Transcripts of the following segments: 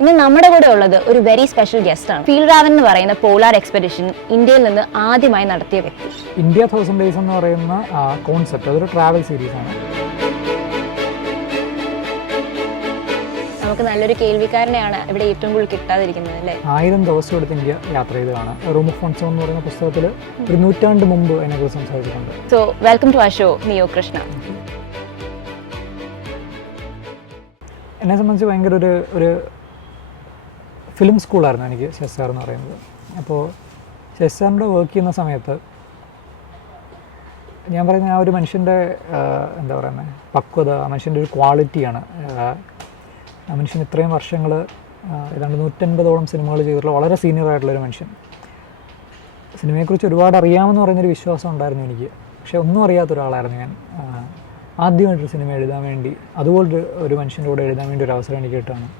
ഇന്ന് നമ്മുടെ കൂടെ ഉള്ളത് ഒരു വെരി സ്പെഷ്യൽ ഗസ്റ്റ് ആണ്. ഫീൽഡ് ട്രാവൽ എന്ന് പറയുന്ന പോളാർ എക്സ്പെഡിഷൻ ഇന്ത്യയിൽ നിന്ന് ആദ്യമായി നടത്തിയ വ്യക്തി. ഇന്ത്യ 1000 ഡേയ്സ് എന്ന് പറയുന്ന കോൺസെപ്റ്റ് അതൊരു ട്രാവൽ സീരീസ് ആണ്. നമുക്ക് നല്ലൊരു കേൾവിക്കാരനെയാണ് ഇവിടെ ഏറ്റവും കൂടുതൽ കിട്ടാതിരിക്കുന്നത് അല്ലേ. 1000 ദിവസം എടുത്ത് ഇന്ത്യ യാത്ര ചെയ്തതാണ്. റൂം ഓഫ് ഫോൺസോ എന്ന് പറയുന്ന പുസ്തകത്തിൽ ഒരു നൂറ്റാണ്ട് മുമ്പ് അതിനെക്കുറിച്ച് സംസാരിച്ചിട്ടുണ്ട്. So welcome to our show Niyo Krishna. എന്നെ സംബന്ധിച്ച് ഭയങ്കര ഒരു ഫിലിം സ്കൂളായിരുന്നു എനിക്ക് ഷെസാർ എന്ന് പറയുന്നത്. അപ്പോൾ ഷെസാറിൻ്റെ വർക്ക് ചെയ്യുന്ന സമയത്ത് ഞാൻ പറയുന്ന ആ ഒരു മനുഷ്യൻ്റെ എന്താ പറയുന്നത് പക്വത, ആ മനുഷ്യൻ്റെ ഒരു ക്വാളിറ്റിയാണ്. ആ മനുഷ്യൻ ഇത്രയും വർഷങ്ങൾ ഏതാണ്ട് 150ഓളം സിനിമകൾ ചെയ്തിട്ടുള്ള വളരെ സീനിയർ ആയിട്ടുള്ളൊരു മനുഷ്യൻ. സിനിമയെക്കുറിച്ച് ഒരുപാട് അറിയാമെന്ന് പറയുന്നൊരു വിശ്വാസം ഉണ്ടായിരുന്നു എനിക്ക്. പക്ഷേ ഒന്നും അറിയാത്ത ഒരാളായിരുന്നു ഞാൻ. ആദ്യമായിട്ടൊരു സിനിമ എഴുതാൻ വേണ്ടി അതുപോലൊരു ഒരു മനുഷ്യൻ്റെ കൂടെ എഴുതാൻ വേണ്ടി ഒരു അവസരം എനിക്ക് കിട്ടുകയാണ്.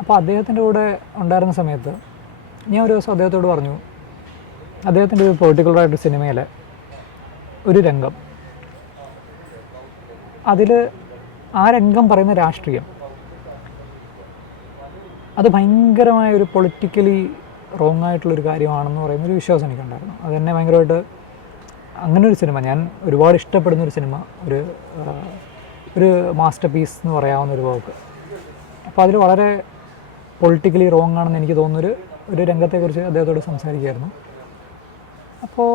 അപ്പോൾ അദ്ദേഹത്തിൻ്റെ കൂടെ ഉണ്ടായിരുന്ന സമയത്ത് ഞാൻ ഒരു ദിവസം അദ്ദേഹത്തോട് പറഞ്ഞു, അദ്ദേഹത്തിൻ്റെ ഒരു പെർട്ടിക്കുലറായിട്ട് സിനിമയിലെ ഒരു രംഗം, അതിൽ ആ രംഗം പറയുന്ന രാഷ്ട്രീയം അത് ഭയങ്കരമായ ഒരു പൊളിറ്റിക്കലി റോങ് ആയിട്ടുള്ളൊരു കാര്യമാണെന്ന് പറയുന്നൊരു വിശ്വാസം എനിക്കുണ്ടായിരുന്നു. അതെന്നെ ഭയങ്കരമായിട്ട് അങ്ങനെ ഒരു സിനിമ, ഞാൻ ഒരുപാട് ഇഷ്ടപ്പെടുന്നൊരു സിനിമ, ഒരു മാസ്റ്റർ പീസ് എന്ന് പറയാവുന്ന ഒരു വർക്ക്. അപ്പോൾ അതിൽ വളരെ പൊളിറ്റിക്കലി റോങ് ആണെന്ന് എനിക്ക് തോന്നുന്നൊരു രംഗത്തെക്കുറിച്ച് അദ്ദേഹത്തോട് സംസാരിക്കുമായിരുന്നു. അപ്പോൾ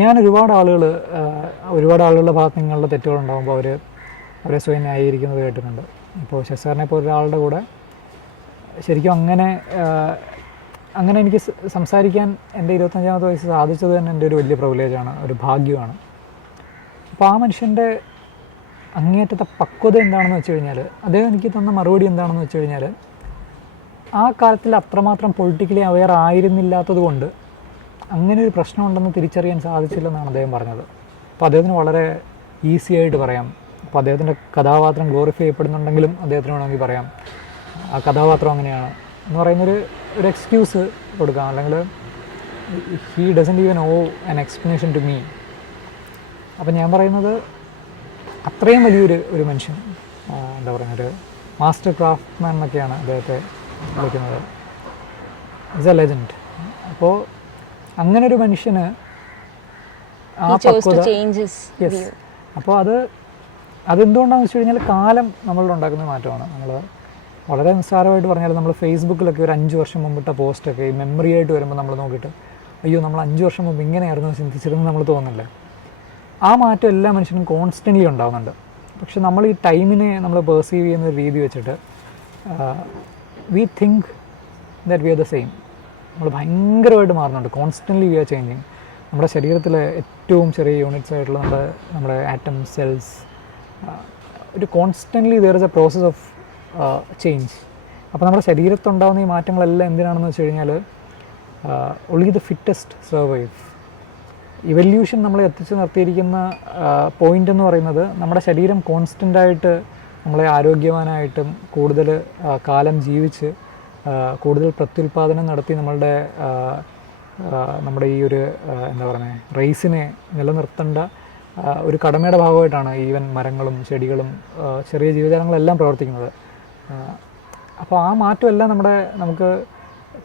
ഞാൻ ഒരുപാട് ആളുകളുടെ ഭാഗത്ത് നിങ്ങളുടെ തെറ്റുകളുണ്ടാകുമ്പോൾ അവരെ സ്വയം ന്യായീകരിക്കുന്നത് കേട്ടിട്ടുണ്ട്. ഇപ്പോൾ ഷെസാറിനെ ഇപ്പോൾ ഒരാളുടെ കൂടെ ശരിക്കും അങ്ങനെ എനിക്ക് സംസാരിക്കാൻ എൻ്റെ 25ാമത്തെ വയസ്സ് സാധിച്ചത് തന്നെ എൻ്റെ ഒരു വലിയ പ്രിവിലേജാണ്, ഒരു ഭാഗ്യമാണ്. അപ്പോൾ ആ മനുഷ്യൻ്റെ അങ്ങേയറ്റത്തെ പക്വത എന്താണെന്ന് വെച്ച് കഴിഞ്ഞാൽ, അദ്ദേഹം എനിക്ക് തന്ന മറുപടി എന്താണെന്ന് വെച്ച് കഴിഞ്ഞാൽ, ആ കാലത്തിൽ അത്രമാത്രം പൊളിറ്റിക്കലി അവെയർ ആയിരുന്നില്ലാത്തത് കൊണ്ട് അങ്ങനെ ഒരു പ്രശ്നമുണ്ടെന്ന് തിരിച്ചറിയാൻ സാധിച്ചില്ലെന്നാണ് അദ്ദേഹം പറഞ്ഞത്. അപ്പോൾ അദ്ദേഹത്തിന് വളരെ ഈസി ആയിട്ട് പറയാം. അപ്പോൾ അദ്ദേഹത്തിൻ്റെ കഥാപാത്രം ഗ്ലോറിഫൈ ചെയ്യപ്പെടുന്നുണ്ടെങ്കിലും അദ്ദേഹത്തിന് വേണമെങ്കിൽ പറയാം ആ കഥാപാത്രം അങ്ങനെയാണ് എന്ന് പറയുന്നൊരു എക്സ്ക്യൂസ് കൊടുക്കാം. അല്ലെങ്കിൽ he doesn't even owe an explanation to me. അപ്പം ഞാൻ പറയുന്നത് അത്രയും വലിയൊരു മനുഷ്യൻ, എന്താ പറയുക, ഒരു മാസ്റ്റർ ക്രാഫ്റ്റ്മാൻ എന്നൊക്കെയാണ് അദ്ദേഹത്തെ വിളിക്കുന്നത്. It's A legend. അപ്പോൾ അങ്ങനെ ഒരു മനുഷ്യന് ആ പക്വത, യെസ്. അപ്പോൾ അതെന്തുകൊണ്ടാണെന്ന് വെച്ച് കഴിഞ്ഞാൽ കാലം നമ്മളിൽ ഉണ്ടാക്കുന്ന മാറ്റമാണ്. നമ്മൾ വളരെ നിസ്സാരമായിട്ട് പറഞ്ഞാൽ നമ്മൾ ഫേസ്ബുക്കിലൊക്കെ ഒരു 5 വർഷം മുമ്പിട്ട പോസ്റ്റൊക്കെ ഈ മെമ്മറി ആയിട്ട് വരുമ്പോൾ നമ്മൾ നോക്കിയിട്ട് അയ്യോ നമ്മൾ 5 വർഷം മുമ്പ് ഇങ്ങനെയായിരുന്നു ചിന്തിച്ചിരുന്നു നമ്മൾ തോന്നില്ല. ആ മാറ്റം എല്ലാ മനുഷ്യനും കോൺസ്റ്റൻ്റ്ലി ഉണ്ടാകുന്നുണ്ട്. പക്ഷെ നമ്മൾ ഈ ടൈമിനെ നമ്മൾ പെർസീവ് ചെയ്യുന്ന ഒരു രീതി വെച്ചിട്ട് we think that we are the same. നമ്മൾ ഭയങ്കരമായിട്ട് മാറുന്നുണ്ട്. Constantly we are changing. നമ്മുടെ ശരീരത്തിലെ ഏറ്റവും ചെറിയ യൂണിറ്റ്സ് ആയിട്ടുള്ള നമ്മുടെ ആറ്റം, സെൽസ്, ഒരു constantly there is a process of change. അപ്പോൾ നമ്മുടെ ശരീരത്തുണ്ടാകുന്ന ഈ മാറ്റങ്ങളെല്ലാം എന്തിനാണെന്ന് വെച്ച് കഴിഞ്ഞാൽ only the fittest survive. Evolution നമ്മളെ എത്തിച്ച് നിർത്തിയിരിക്കുന്ന പോയിൻ്റ് എന്ന് പറയുന്നത് നമ്മുടെ ശരീരം കോൺസ്റ്റൻ്റായിട്ട് നമ്മളെ ആരോഗ്യവാനായിട്ടും കൂടുതൽ കാലം ജീവിച്ച് കൂടുതൽ പ്രത്യുൽപാദനം നടത്തി നമ്മുടെ ഈ ഒരു എന്താ പറയുക റേസിനെ നിലനിർത്തേണ്ട ഒരു കടമയുടെ ഭാഗമായിട്ടാണ് ഈവൻ മരങ്ങളും ചെടികളും ചെറിയ ജീവജാലങ്ങളെല്ലാം പ്രവർത്തിക്കുന്നത്. അപ്പോൾ ആ മാറ്റമെല്ലാം നമുക്ക്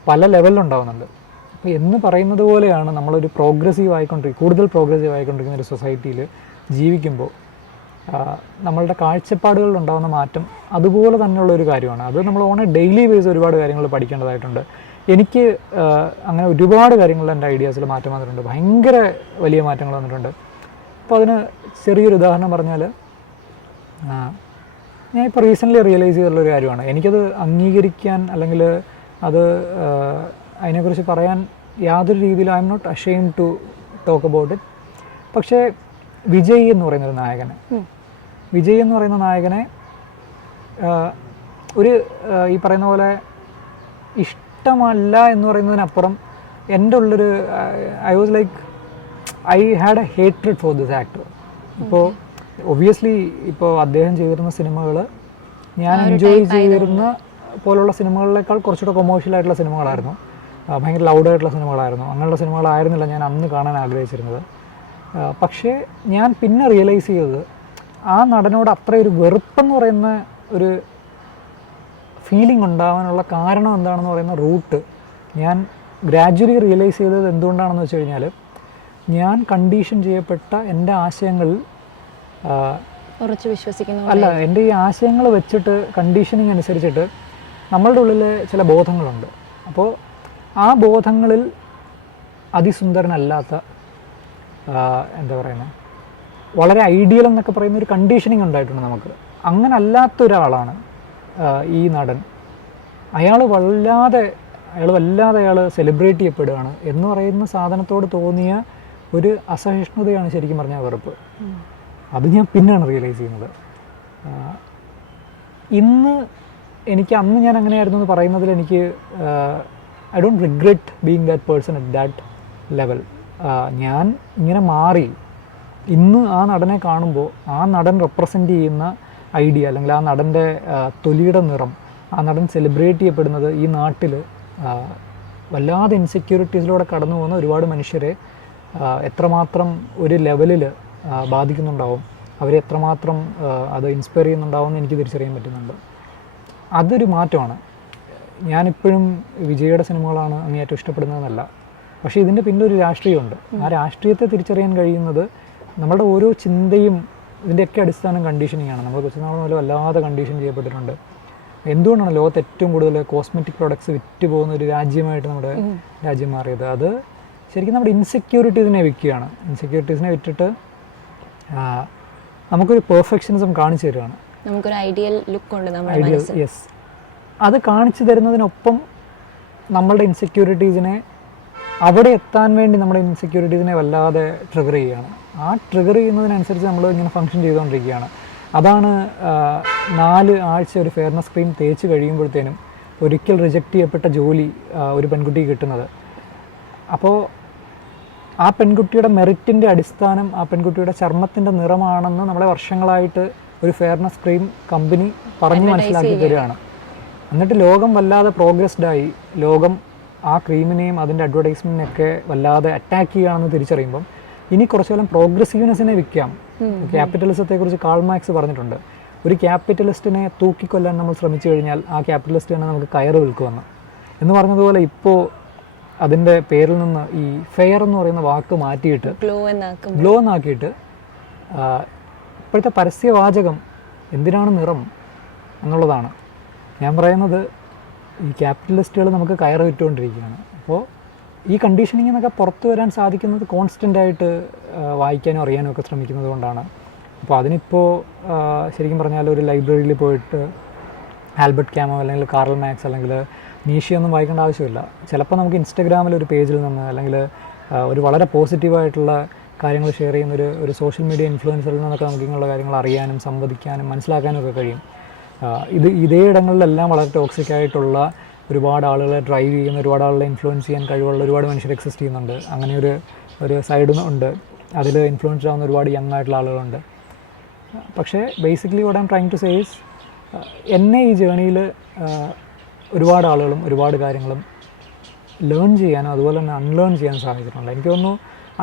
പല ലെവലിലുണ്ടാകുന്നുണ്ട്. അപ്പോൾ എന്ന് പറയുന്നത് പോലെയാണ് നമ്മളൊരു കൂടുതൽ പ്രോഗ്രസീവ് ആയിക്കൊണ്ടിരിക്കുന്ന ഒരു സൊസൈറ്റിയിൽ ജീവിക്കുമ്പോൾ നമ്മളുടെ കാഴ്ചപ്പാടുകളിലുണ്ടാകുന്ന മാറ്റം അതുപോലെ തന്നെയുള്ളൊരു കാര്യമാണ്. അത് നമ്മൾ ഓൺ എ ഡെയിലി ബേസ് ഒരുപാട് കാര്യങ്ങൾ പഠിക്കേണ്ടതായിട്ടുണ്ട്. എനിക്ക് അങ്ങനെ ഒരുപാട് കാര്യങ്ങളിൽ എൻ്റെ ഐഡിയാസിൽ മാറ്റം വന്നിട്ടുണ്ട്, ഭയങ്കര വലിയ മാറ്റങ്ങൾ വന്നിട്ടുണ്ട്. അപ്പോൾ അതിന് ചെറിയൊരു ഉദാഹരണം പറഞ്ഞാൽ, ഞാൻ ഇപ്പോൾ റീസെൻ്റ്ലി റിയലൈസ് ചെയ്തിട്ടുള്ളൊരു കാര്യമാണ്. എനിക്കത് അംഗീകരിക്കാൻ അല്ലെങ്കിൽ അതിനെക്കുറിച്ച് പറയാൻ യാതൊരു രീതിയിലും I'm not ashamed to talk about it. പക്ഷേ വിജയ് എന്ന് പറയുന്ന നായകനെ ഈ പറയുന്ന പോലെ ഇഷ്ടമല്ല എന്ന് പറയുന്നതിനപ്പുറം എൻ്റെ ഉള്ളൊരു I had A hatred for this actor. ഇപ്പോൾ ഒബ്വിയസ്ലി ഇപ്പോൾ അദ്ദേഹം ചെയ്തിരുന്ന സിനിമകൾ ഞാൻ എൻജോയ് ചെയ്തിരുന്ന പോലുള്ള സിനിമകളിലേക്കാൾ കുറച്ചുകൂടെ കൊമേഴ്ഷ്യലായിട്ടുള്ള സിനിമകളായിരുന്നു, ഭയങ്കര ലൗഡായിട്ടുള്ള സിനിമകളായിരുന്നു. അങ്ങനെയുള്ള സിനിമകളായിരുന്നില്ല ഞാൻ അന്ന് കാണാൻ ആഗ്രഹിച്ചിരുന്നത്. പക്ഷേ ഞാൻ പിന്നെ റിയലൈസ് ചെയ്തത് ആ നടനോട് അത്രയൊരു വെറുപ്പെന്ന് പറയുന്ന ഫീലിംഗ് ഉണ്ടാവാനുള്ള കാരണം എന്താണെന്ന് പറയുന്ന റൂട്ട് ഞാൻ ഗ്രാജ്വലി റിയലൈസ് ചെയ്തത് എന്തുകൊണ്ടാണെന്ന് വെച്ച് കഴിഞ്ഞാൽ, ഞാൻ കണ്ടീഷൻ ചെയ്യപ്പെട്ട എൻ്റെ ആശയങ്ങളിൽ ഉറച്ചു വിശ്വസിക്കുന്നു. അല്ല, എൻ്റെ ഈ ആശയങ്ങൾ വെച്ചിട്ട് കണ്ടീഷനിങ് അനുസരിച്ചിട്ട് നമ്മളുടെ ഉള്ളിൽ ചില ബോധങ്ങളുണ്ട്. അപ്പോൾ ആ ബോധങ്ങളിൽ അതിസുന്ദരനല്ലാത്ത എന്താ പറയുന്നത്, വളരെ ഐഡിയൽ എന്നൊക്കെ പറയുന്ന ഒരു കണ്ടീഷനിങ് ഉണ്ടായിട്ടുണ്ട് നമുക്ക്. അങ്ങനെ അല്ലാത്ത ഒരാളാണ് ഈ നടൻ. അയാൾ വല്ലാതെ അയാൾ സെലിബ്രേറ്റ് ചെയ്യപ്പെടുകയാണ് എന്ന് പറയുന്ന സാധനത്തോട് തോന്നിയ ഒരു അസഹിഷ്ണുതയാണ് ശരിക്കും പറഞ്ഞാൽ വെറുപ്പ്. അത് ഞാൻ പിന്നെയാണ് റിയലൈസ് ചെയ്യുന്നത്. അന്ന് ഞാൻ അങ്ങനെയായിരുന്നു എന്ന് പറയുന്നതിൽ എനിക്ക് I don't regret being that person at that level. ഞാൻ ഇങ്ങനെ മാറി ഇന്ന് ആ നടനെ കാണുമ്പോൾ ആ നടൻ റെപ്രസെൻ്റ് ചെയ്യുന്ന ഐഡിയ അല്ലെങ്കിൽ ആ നടൻ്റെ തൊലിയുടെ നിറം, ആ നടൻ സെലിബ്രേറ്റ് ചെയ്യപ്പെടുന്നത് ഈ നാട്ടിൽ വല്ലാതെ ഇൻസെക്യൂരിറ്റീസിലൂടെ കടന്നു പോകുന്ന ഒരുപാട് മനുഷ്യരെ എത്രമാത്രം ഒരു ലെവലിൽ ബാധിക്കുന്നുണ്ടാവും, അവരെ എത്രമാത്രം അത് ഇൻസ്പയർ ചെയ്യുന്നുണ്ടാവും എന്ന് എനിക്ക് തിരിച്ചറിയാൻ പറ്റുന്നുണ്ട്. അതൊരു മാറ്റമാണ്. ഞാനിപ്പോഴും വിജയുടെ സിനിമകളാണ് അങ്ങേയറ്റം ഇഷ്ടപ്പെടുന്നതെന്നല്ല, പക്ഷേ ഇതിൻ്റെ പിന്നിൽ ഒരു രാഷ്ട്രീയമുണ്ട്. ആ രാഷ്ട്രീയത്തെ തിരിച്ചറിയാൻ കഴിയുന്നത് നമ്മളുടെ ഓരോ ചിന്തയും ഇതിൻ്റെയൊക്കെ അടിസ്ഥാനം കണ്ടീഷനിങ് ആണ്. നമ്മൾ കൊച്ചുനാൾ മുതൽ വല്ലാതെ കണ്ടീഷൻ ചെയ്യപ്പെട്ടിട്ടുണ്ട്. എന്തുകൊണ്ടാണ് ലോകത്ത് ഏറ്റവും കൂടുതൽ കോസ്മെറ്റിക് പ്രോഡക്ട്സ് വിറ്റ് പോകുന്ന ഒരു രാജ്യമായിട്ട് നമ്മുടെ രാജ്യം മാറിയത്? അത് ശരിക്കും നമ്മുടെ ഇൻസെക്യൂരിറ്റീസിനെ വിൽക്കുകയാണ്. ഇൻസെക്യൂരിറ്റീസിനെ വിറ്റിട്ട് നമുക്കൊരു പെർഫെക്ഷനിസം കാണിച്ചു തരികയാണ്. നമുക്കൊരു ഐഡിയൽ ലുക്ക് ഉണ്ട് നമ്മുടെ മനസ്സിൽ. യെസ്, അത് കാണിച്ചു തരുന്നതിനൊപ്പം നമ്മളുടെ ഇൻസെക്യൂരിറ്റീസിനെ അവിടെ എത്താൻ വേണ്ടി നമ്മുടെ ഇൻസെക്യൂരിറ്റീസിനെ വല്ലാതെ ട്രിഗർ ചെയ്യുകയാണ്. ആ ട്രിഗർ ചെയ്യുന്നതിനനുസരിച്ച് നമ്മൾ ഇങ്ങനെ ഫങ്ഷൻ ചെയ്തുകൊണ്ടിരിക്കുകയാണ്. അതാണ് 4 ആഴ്ച ഒരു ഫെയർനെസ് ക്രീം തേച്ച് കഴിയുമ്പോഴത്തേനും ഒരിക്കൽ റിജക്റ്റ് ചെയ്യപ്പെട്ട ജോലി ഒരു പെൺകുട്ടിക്ക് കിട്ടുന്നത്. അപ്പോൾ ആ പെൺകുട്ടിയുടെ മെറിറ്റിൻ്റെ അടിസ്ഥാനം ആ പെൺകുട്ടിയുടെ ചർമ്മത്തിൻ്റെ നിറമാണെന്ന് നമ്മളെ വർഷങ്ങളായിട്ട് ഒരു ഫെയർനെസ് ക്രീം കമ്പനി പറഞ്ഞ് മനസ്സിലാക്കി തരികയാണ്. എന്നിട്ട് ലോകം വല്ലാതെ പ്രോഗ്രസ്ഡായി, ലോകം ആ ക്രീമിനെയും അതിൻ്റെ അഡ്വർടൈസ്മെൻറ്റിനെയൊക്കെ വല്ലാതെ അറ്റാക്ക് ചെയ്യുകയാണെന്ന് തിരിച്ചറിയുമ്പം ഇനി കുറച്ചു കാലം പ്രോഗ്രസീവ്നെസ്സിനെ വിൽക്കാം. ക്യാപിറ്റലിസത്തെക്കുറിച്ച് കാൾ മാർക്സ് പറഞ്ഞിട്ടുണ്ട്, ഒരു ക്യാപിറ്റലിസ്റ്റിനെ തൂക്കിക്കൊല്ലാൻ നമ്മൾ ശ്രമിച്ചു കഴിഞ്ഞാൽ ആ ക്യാപിറ്റലിസ്റ്റ് തന്നെ നമുക്ക് കയറ് വിൽക്കുമെന്ന് എന്ന് പറഞ്ഞതുപോലെ ഇപ്പോൾ അതിൻ്റെ പേരിൽ നിന്ന് ഈ ഫെയർ എന്ന് പറയുന്ന വാക്ക് മാറ്റിയിട്ട് ഗ്ലോ എന്നാക്കിയിട്ട് ഇപ്പോഴത്തെ പരസ്യവാചകം എന്തിനാണ് നിറം എന്നുള്ളതാണ്. ഞാൻ പറയുന്നത് ഈ ക്യാപിറ്റലിസ്റ്റുകൾ നമുക്ക് കയറ് വിറ്റുകൊണ്ടിരിക്കുകയാണ്. അപ്പോൾ ഈ കണ്ടീഷനിങ്ങിൽ നിന്നൊക്കെ പുറത്തു വരാൻ സാധിക്കുന്നത് കോൺസ്റ്റൻ്റായിട്ട് വായിക്കാനും അറിയാനും ഒക്കെ ശ്രമിക്കുന്നത് കൊണ്ടാണ്. അപ്പോൾ അതിനിപ്പോൾ ശരിക്കും പറഞ്ഞാൽ ഒരു ലൈബ്രറിയിൽ പോയിട്ട് ആൽബർട്ട് ക്യാമോ അല്ലെങ്കിൽ കാർൽ മാക്സ് അല്ലെങ്കിൽ നീഷിയൊന്നും വായിക്കേണ്ട ആവശ്യമില്ല. ചിലപ്പോൾ നമുക്ക് ഇൻസ്റ്റഗ്രാമിൽ ഒരു പേജിൽ നിന്ന് അല്ലെങ്കിൽ ഒരു വളരെ പോസിറ്റീവായിട്ടുള്ള കാര്യങ്ങൾ ഷെയർ ചെയ്യുന്ന ഒരു സോഷ്യൽ മീഡിയ ഇൻഫ്ലുവൻസറിൽ നിന്നൊക്കെ നമുക്ക് ഇങ്ങനെയുള്ള കാര്യങ്ങൾ അറിയാനും സംവദിക്കാനും മനസ്സിലാക്കാനും ഒക്കെ കഴിയും. ഇതേ ഇടങ്ങളിലെല്ലാം വളരെ ടോക്സിക് ആയിട്ടുള്ള ഒരുപാട് ആളുകളെ ഡ്രൈവ് ചെയ്യുന്ന, ഒരുപാട് ആളുകളെ ഇൻഫ്ലുവൻസ് ചെയ്യാൻ കഴിവുള്ള ഒരുപാട് മനുഷ്യർ എക്സിസ്റ്റ് ചെയ്യുന്നുണ്ട്. അങ്ങനെ ഒരു സൈഡ് ഉണ്ട്. അതിൽ ഇൻഫ്ലുവൻസ്ഡ് ആവുന്ന ഒരുപാട് യങ് ആയിട്ടുള്ള ആളുകളുണ്ട്. പക്ഷേ basically what I M trying to say is, എന്നെ ഈ ജേണിയിൽ ഒരുപാട് ആളുകളും ഒരുപാട് കാര്യങ്ങളും ലേൺ ചെയ്യാനും അതുപോലെ തന്നെ അൺലേൺ ചെയ്യാൻ സാധിച്ചിട്ടുണ്ട്. എനിക്ക് തോന്നുന്നു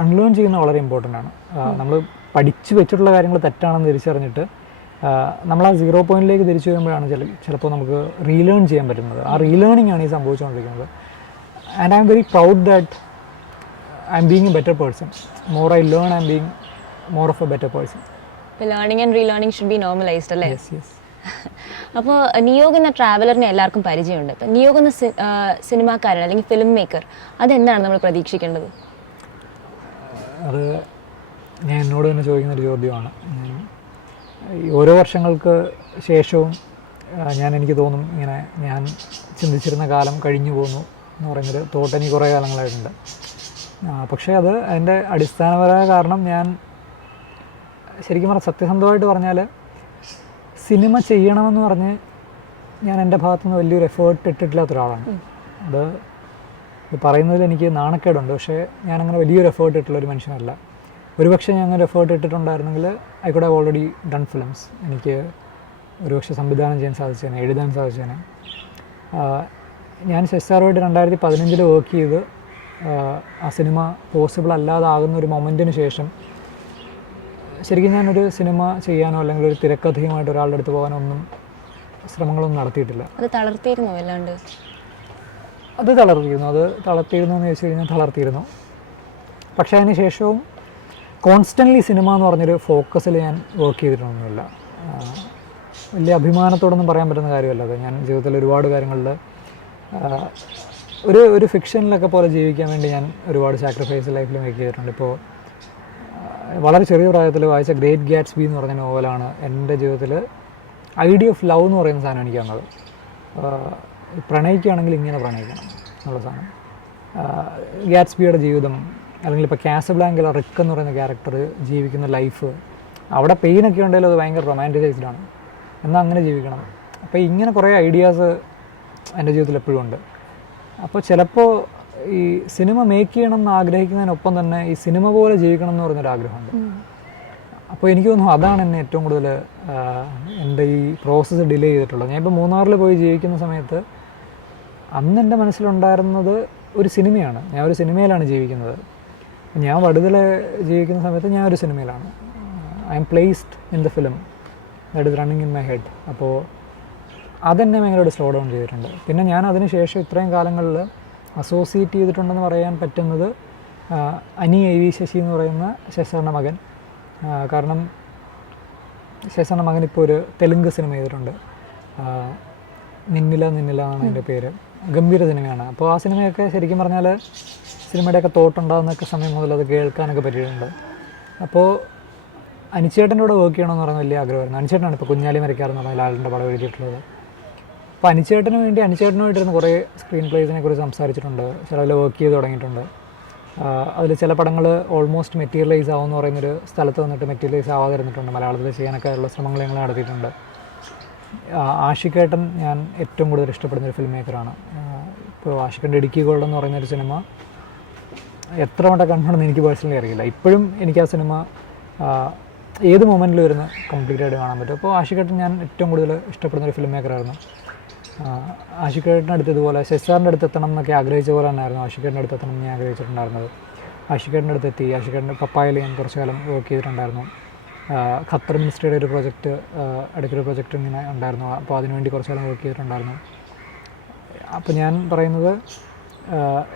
അൺലേൺ ചെയ്യുന്നത് വളരെ ഇമ്പോർട്ടൻ്റ് ആണ്. നമ്മൾ പഠിച്ചു വെച്ചിട്ടുള്ള കാര്യങ്ങൾ തെറ്റാണെന്ന് തിരിച്ചറിഞ്ഞിട്ട് നമ്മൾ ആ 0 പോയിന്റിലേക്ക് തിരിച്ചു വരുമ്പോഴാണ് ചിലപ്പോൾ നമുക്ക് റീലേൺ ചെയ്യാൻ പറ്റുന്നത്. ആ റീലേണിംഗ് ആണ് ഈ സംഭവിച്ചുകൊണ്ടിരിക്കുന്നത്. And I am very proud that I am being a better person. More I learn, I am being more of a better person. Learning and relearning should be normalised അല്ലേ? Yes yes. അപ്പോൾ നിയോഗ് എന്ന ട്രാവലറിനെ എല്ലാവർക്കും പരിചയമുണ്ട്. അപ്പം നിയോഗ് എന്ന സിനിമാക്കാരൻ അല്ലെങ്കിൽ film maker, അതെന്താണ് നമ്മൾ പ്രതീക്ഷിക്കേണ്ടത്? അത് ഞാൻ എന്നോട് തന്നെ ചോദിക്കുന്നൊരു ചോദ്യമാണ്. ഓരോ വർഷങ്ങൾക്ക് ശേഷവും എനിക്ക് തോന്നും ഇങ്ങനെ ഞാൻ ചിന്തിച്ചിരുന്ന കാലം കഴിഞ്ഞു പോകുന്നു എന്ന് പറയുന്നൊരു തോട്ട് എനിക്ക് കുറേ കാലങ്ങളായിട്ടുണ്ട്. പക്ഷേ അതിൻ്റെ അടിസ്ഥാനപരമായ കാരണം ഞാൻ ശരിക്കും പറഞ്ഞാൽ സത്യസന്ധമായിട്ട് പറഞ്ഞാൽ സിനിമ ചെയ്യണമെന്ന് പറഞ്ഞ് ഞാൻ എൻ്റെ ഭാഗത്തുനിന്ന് വലിയൊരു എഫേർട്ട് ഇട്ടിട്ടില്ലാത്ത ഒരാളാണ്. അത് പറയുന്നതിൽ എനിക്ക് നാണക്കേടുണ്ട്. പക്ഷേ ഞാനങ്ങനെ വലിയൊരു എഫേർട്ട് ഇട്ടുള്ളൊരു മനുഷ്യനല്ല. ഒരുപക്ഷെ ഞാൻ അങ്ങനെ എഫേർട്ട് ഇട്ടിട്ടുണ്ടായിരുന്നെങ്കിൽ I could have already done films. എനിക്ക് ഒരുപക്ഷെ സംവിധാനം ചെയ്യാൻ സാധിച്ചേനെ, എഴുതാൻ സാധിച്ചേനെ. ഞാൻ ശശാറുമായിട്ട് 2015 വർക്ക് ചെയ്ത് ആ സിനിമ പോസിബിൾ അല്ലാതാകുന്ന ഒരു മൊമെൻറ്റിന് ശേഷം ശരിക്കും ഞാനൊരു സിനിമ ചെയ്യാനോ അല്ലെങ്കിൽ ഒരു തിരക്കഥയുമായിട്ട് ഒരാളുടെ അടുത്ത് പോകാനോ ഒന്നും ശ്രമങ്ങളൊന്നും നടത്തിയിട്ടില്ല. അത് തളർത്തിയിരുന്നോ അല്ലാണ്ട്? അത് തളർത്തിയിരുന്നു എന്ന് ചോദിച്ചു കഴിഞ്ഞാൽ തളർത്തിയിരുന്നു. പക്ഷേ അതിന് ശേഷവും കോൺസ്റ്റൻ്റ്ലി സിനിമ എന്ന് പറഞ്ഞൊരു ഫോക്കസിൽ ഞാൻ വർക്ക് ചെയ്തിട്ടൊന്നുമില്ല. വലിയ അഭിമാനത്തോടൊന്നും പറയാൻ പറ്റുന്ന കാര്യമല്ല അത്. ഞാൻ ജീവിതത്തിൽ ഒരുപാട് കാര്യങ്ങളിൽ ഒരു ഫിക്ഷനിലൊക്കെ പോലെ ജീവിക്കാൻ വേണ്ടി ഞാൻ ഒരുപാട് സാക്രിഫൈസ് ലൈഫിൽ മേക്ക് ചെയ്തിട്ടുണ്ട്. ഇപ്പോൾ വളരെ ചെറിയ പ്രായത്തിൽ വായിച്ച ഗ്രേറ്റ് ഗാറ്റ്സ്ബി എന്ന് പറഞ്ഞ നോവലാണ് എൻ്റെ ജീവിതത്തിൽ ഐഡിയ ഓഫ് ലവ് എന്ന് പറയുന്ന സാധനം എനിക്ക് തന്നത്. പ്രണയിക്കുകയാണെങ്കിൽ ഇങ്ങനെ പ്രണയിക്കണം എന്നുള്ള സാധനം. ഗാറ്റ്സ്ബിയുടെ ജീവിതം, അല്ലെങ്കിൽ ഇപ്പോൾ കാസബ്ലാങ്കയിലെ റിക്ക് എന്ന് പറയുന്ന ക്യാരക്ടർ ജീവിക്കുന്ന ലൈഫ്, അവിടെ പെയിനൊക്കെ ഉണ്ടെങ്കിലും അത് ഭയങ്കര റൊമാൻറ്റിസൈസ്ഡ് ആണ്. എന്നാൽ അങ്ങനെ ജീവിക്കണം. അപ്പോൾ ഇങ്ങനെ കുറേ ഐഡിയാസ് എൻ്റെ ജീവിതത്തിൽ എപ്പോഴും ഉണ്ട്. അപ്പോൾ ചിലപ്പോൾ ഈ സിനിമ മേക്ക് ചെയ്യണം എന്ന് ആഗ്രഹിക്കുന്നതിനൊപ്പം തന്നെ ഈ സിനിമ പോലെ ജീവിക്കണം എന്ന് പറയുന്നൊരാഗ്രഹമുണ്ട്. അപ്പോൾ എനിക്ക് തോന്നുന്നു അതാണ് എന്നെ ഏറ്റവും കൂടുതൽ എൻ്റെ ഈ പ്രോസസ്സ് ഡിലേ ചെയ്തിട്ടുള്ളത്. ഞാൻ ഇപ്പോൾ മൂന്നാറിൽ പോയി ജീവിക്കുന്ന സമയത്ത് അന്ന് എൻ്റെ മനസ്സിലുണ്ടായിരുന്നത് ഒരു സിനിമയാണ്. ഞാൻ ഒരു സിനിമയിലാണ് ജീവിക്കുന്നത്. ഞാൻ വടുതല ജീവിക്കുന്ന സമയത്ത് ഞാൻ ഒരു സിനിമയിലാണ്. I am placed in the film that is running in my head. അപ്പോൾ അതെന്നെ ഭയങ്കരമായിട്ട് സ്ലോ ഡൗൺ ചെയ്തിട്ടുണ്ട്. പിന്നെ ഞാൻ അതിന് ശേഷം ഇത്രയും കാലങ്ങളിൽ അസോസിയേറ്റ് ചെയ്തിട്ടുണ്ടെന്ന് പറയാൻ പറ്റുന്നത് അനി എ വി ശശി എന്ന് പറയുന്ന ശശാറിൻ്റെ മകൻ. കാരണം ശശാറിൻ്റെ മകൻ ഇപ്പോൾ ഒരു തെലുങ്ക് സിനിമ ചെയ്തിട്ടുണ്ട്, നിന്നില എന്നാണ് അതിൻ്റെ പേര്. ഗംഭീര സിനിമയാണ്. അപ്പോൾ ആ സിനിമയൊക്കെ ശരിക്കും പറഞ്ഞാൽ സിനിമയുടെയൊക്കെ തോട്ടുണ്ടാകുന്നൊക്കെ സമയം മുതൽ അത് കേൾക്കാനൊക്കെ പറ്റിയിട്ടുണ്ട്. അപ്പോൾ അനിച്ചേട്ടൻ്റെ കൂടെ വർക്ക് ചെയ്യണമെന്ന് പറയുന്ന വലിയ ആഗ്രഹമായിരുന്നു. അനിച്ചേട്ടനാണ് ഇപ്പോൾ കുഞ്ഞാലി മരക്കാരെന്ന് പറഞ്ഞ ലാലിൻ്റെ പടം എഴുതിയിട്ടുള്ളത്. അപ്പോൾ അനിച്ചേട്ടനുമായിട്ടിരുന്ന് കുറേ സ്ക്രീൻ പ്ലേസിനെ കുറിച്ച് സംസാരിച്ചിട്ടുണ്ട്, ചിലതിൽ വർക്ക് ചെയ്ത് തുടങ്ങിയിട്ടുണ്ട്. അതിൽ ചില പടങ്ങൾ ഓൾമോസ്റ്റ് മെറ്റീരിയലൈസ് ആവുമെന്ന് പറയുന്നൊരു സ്ഥലത്ത് വന്നിട്ട് മെറ്റീരിയലൈസ് ആവാതിരുന്നിട്ടുണ്ട്. മലയാളത്തിൽ ചെയ്യാനൊക്കെ ഉള്ള ശ്രമങ്ങൾ ഞങ്ങൾ നടത്തിയിട്ടുണ്ട്. ആഷിഖേട്ടൻ ഞാൻ ഏറ്റവും കൂടുതൽ ഇഷ്ടപ്പെടുന്നൊരു ഫിലിം മേക്കറാണ്. ഇപ്പോൾ ആഷിഖിൻ്റെ ഇടുക്കി ഗോൾഡ് എന്ന് പറയുന്നൊരു സിനിമ എത്ര മട്ട കണ്ടുണ്ടെന്ന് എനിക്ക് പേഴ്സണലി അറിയില്ല. ഇപ്പോഴും എനിക്ക് ആ സിനിമ ഏത് മൊമെൻറ്റിലും വരുന്ന കംപ്ലീറ്റ് ആയിട്ട് കാണാൻ പറ്റും. അപ്പോൾ ആഷിഖേട്ടൻ ഞാൻ ഏറ്റവും കൂടുതൽ ഇഷ്ടപ്പെടുന്നൊരു ഫിലിം മേക്കറായിരുന്നു. ആഷിഖേട്ടൻ്റെ അടുത്ത് ഇതുപോലെ ശശാറിൻ്റെ അടുത്ത് എത്തണം എന്നൊക്കെ ആഗ്രഹിച്ച പോലെ തന്നെയായിരുന്നു ആഷിഖേട്ടൻ്റെ അടുത്ത് എത്തണം എന്ന് ഞാൻ ആഗ്രഹിച്ചിട്ടുണ്ടായിരുന്നത്. ആഷിഖേട്ടൻ്റെ അടുത്ത് എത്തി. ആഷിഖേട്ടൻ്റെ പപ്പായയിൽ ഞാൻ കുറച്ച് കാലം വർക്ക് ചെയ്തിട്ടുണ്ടായിരുന്നു. ഖത്തർ മിനിസ്ട്രിയുടെ ഒരു പ്രൊജക്റ്റ്, അടുത്തൊരു പ്രൊജക്റ്റ് ഇങ്ങനെ ഉണ്ടായിരുന്നു. അപ്പോൾ അതിനുവേണ്ടി കുറച്ച് കാലം വർക്ക് ചെയ്തിട്ടുണ്ടായിരുന്നു. അപ്പോൾ ഞാൻ പറയുന്നത്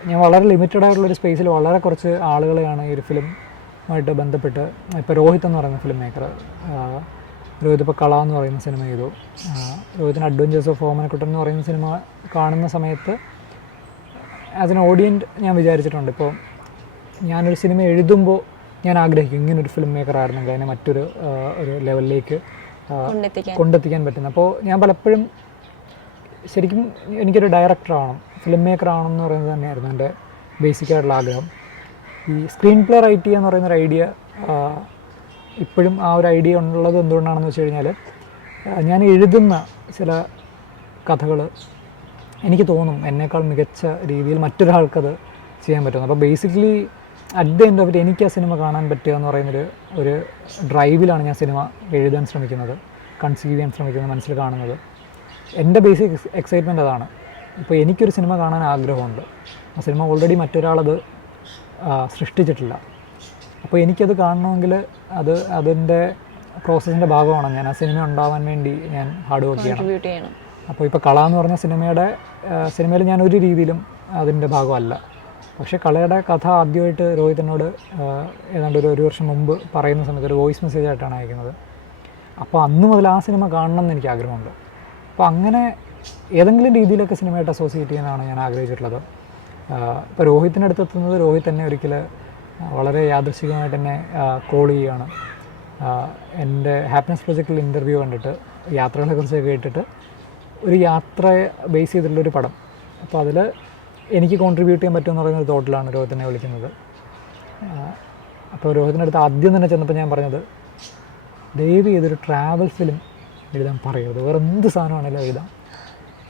ഞാൻ വളരെ ലിമിറ്റഡ് ആയിട്ടുള്ളൊരു സ്പേസിൽ വളരെ കുറച്ച് ആളുകളെയാണ് ഈ ഒരു ഫിലിമായിട്ട് ബന്ധപ്പെട്ട്. ഇപ്പോൾ രോഹിത് എന്ന് പറയുന്ന ഫിലിം മേക്കർ, രോഹിത് ഇപ്പോൾ കള എന്ന് പറയുന്ന സിനിമ ചെയ്തു. രോഹിത്തിന് അഡ്വഞ്ചേഴ്സ് ഓഫ് ഓമനക്കുട്ടൻ എന്ന് പറയുന്ന സിനിമ കാണുന്ന സമയത്ത് ആസ് എൻ ഓഡിയൻറ്റ് ഞാൻ വിചാരിച്ചിട്ടുണ്ട്, ഇപ്പോൾ ഞാനൊരു സിനിമ എഴുതുമ്പോൾ ഞാൻ ആഗ്രഹിക്കും ഇങ്ങനൊരു ഫിലിം മേക്കർ ആയിരുന്നെങ്കിൽ അതിനെ മറ്റൊരു ലെവലിലേക്ക് കൊണ്ടെത്തിക്കാൻ പറ്റുന്നത്. അപ്പോൾ ഞാൻ പലപ്പോഴും ശരിക്കും എനിക്കൊരു ഡയറക്ടറാവണം, ഫിലിം മേക്കർ ആവണം എന്ന് പറയുന്നത് തന്നെയായിരുന്നു എൻ്റെ ബേസിക് ആയിട്ടുള്ള ആഗ്രഹം. ഈ സ്ക്രീൻ പ്ലേ റൈറ്റ് ചെയ്യുക എന്ന് പറയുന്നൊരു ഐഡിയ ഇപ്പോഴും ആ ഒരു ഐഡിയ ഉള്ളത് എന്തുകൊണ്ടാണെന്ന് വെച്ച് കഴിഞ്ഞാൽ ഞാൻ എഴുതുന്ന ചില കഥകൾ എനിക്ക് തോന്നും എന്നേക്കാൾ മികച്ച രീതിയിൽ മറ്റൊരാൾക്കത് ചെയ്യാൻ പറ്റുന്നു. അപ്പോൾ basically at the end of it എനിക്ക് ആ സിനിമ കാണാൻ പറ്റുക എന്ന് പറയുന്നൊരു ഡ്രൈവിലാണ് ഞാൻ സിനിമ എഴുതാൻ ശ്രമിക്കുന്നത്, കൺസീവ് ചെയ്യാൻ ശ്രമിക്കുന്നത്, മനസ്സിൽ കാണുന്നത്. എൻ്റെ ബേസിക് എക്സൈറ്റ്മെൻറ്റ് അതാണ്. ഇപ്പോൾ എനിക്കൊരു സിനിമ കാണാൻ ആഗ്രഹമുണ്ട്. ആ സിനിമ ഓൾറെഡി മറ്റൊരാളത് സൃഷ്ടിച്ചിട്ടില്ല. അപ്പോൾ എനിക്കത് കാണണമെങ്കിൽ അതിൻ്റെ പ്രോസസ്സിൻ്റെ ഭാഗമാണ് ഞാൻ ആ സിനിമ ഉണ്ടാവാൻ വേണ്ടി ഞാൻ ഹാർഡ് വർക്ക് ചെയ്യണം. അപ്പോൾ ഇപ്പോൾ കള എന്ന് പറഞ്ഞ സിനിമയിൽ ഞാൻ ഒരു രീതിയിലും അതിൻ്റെ ഭാഗമല്ല. പക്ഷേ കളയുടെ കഥ ആദ്യമായിട്ട് രോഹിത്തിനോട് ഏതാണ്ട് ഒരു വർഷം മുമ്പ് പറയുന്ന സമയത്ത് ഒരു വോയിസ് മെസ്സേജ് ആയിട്ടാണ് അയക്കുന്നത്. അപ്പോൾ അന്ന് മുതൽ ആ സിനിമ കാണണം എന്ന് എനിക്ക് ആഗ്രഹമുണ്ട്. അപ്പോൾ അങ്ങനെ ഏതെങ്കിലും രീതിയിലൊക്കെ സിനിമയായിട്ട് അസോസിയേറ്റ് ചെയ്യാനാണ് ഞാൻ ആഗ്രഹിച്ചിട്ടുള്ളത്. ഇപ്പോൾ രോഹിത്തിൻ്റെ അടുത്ത് എത്തുന്നത് രോഹിത് തന്നെ ഒരിക്കൽ വളരെ യാദൃശ്ചികമായിട്ട് എന്നെ കോൾ ചെയ്യുകയാണ്. എൻ്റെ ഹാപ്പിനെസ് പ്രൊജക്റ്റിൽ ഇൻ്റർവ്യൂ കണ്ടിട്ട് യാത്രകളെക്കുറിച്ച് കേട്ടിട്ട് ഒരു യാത്രയെ ബേസ് ചെയ്തിട്ടുള്ളൊരു പടം, അപ്പോൾ അതിൽ എനിക്ക് കോൺട്രിബ്യൂട്ട് ചെയ്യാൻ പറ്റുമെന്ന് പറയുന്നൊരു തോട്ടിലാണ് രോഹിത്തിനെ വിളിക്കുന്നത്. അപ്പോൾ രോഹിത്തിൻ്റെ അടുത്ത് ആദ്യം തന്നെ ചെന്നപ്പോൾ ഞാൻ പറഞ്ഞത്, ദയവ് ചെയ്തൊരു ട്രാവൽ ഫിലിം എഴുതാൻ പറയരുത്, വേറെ എന്ത് സാധനമാണെങ്കിലും എഴുതാം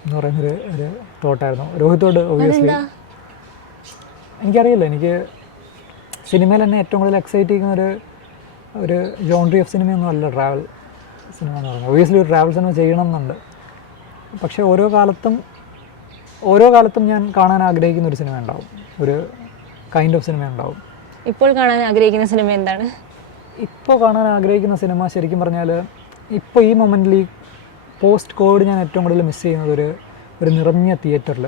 എന്ന് പറയുന്നൊരു തോട്ടായിരുന്നു രോഹിത്തോട്. ഒബ്വിയസ്ലി എനിക്കറിയില്ല, എനിക്ക് സിനിമയിൽ തന്നെ ഏറ്റവും കൂടുതൽ എക്സൈറ്റ് ചെയ്യുന്ന ഒരു ജോൺറി ഓഫ് സിനിമയൊന്നും അല്ല ട്രാവൽ സിനിമ എന്ന് പറയുന്നത്. ഒബ്വിയസ്ലി ഒരു ട്രാവൽ സിനിമ ചെയ്യണം എന്നുണ്ട്. പക്ഷേ ഓരോ കാലത്തും ഞാൻ കാണാൻ ആഗ്രഹിക്കുന്ന ഒരു സിനിമ ഉണ്ടാവും, ഒരു കൈൻഡ് ഓഫ് സിനിമ ഉണ്ടാവും. ഇപ്പോൾ കാണാൻ ആഗ്രഹിക്കുന്ന സിനിമ എന്താണ്? ഇപ്പോൾ കാണാൻ ആഗ്രഹിക്കുന്ന സിനിമ ശരിക്കും പറഞ്ഞാൽ ഇപ്പോൾ ഈ മൊമെൻറ്റിൽ ഈ പോസ്റ്റ് കോവിഡ് ഞാൻ ഏറ്റവും കൂടുതൽ മിസ് ചെയ്യുന്നത് ഒരു നിറഞ്ഞ തിയേറ്ററിൽ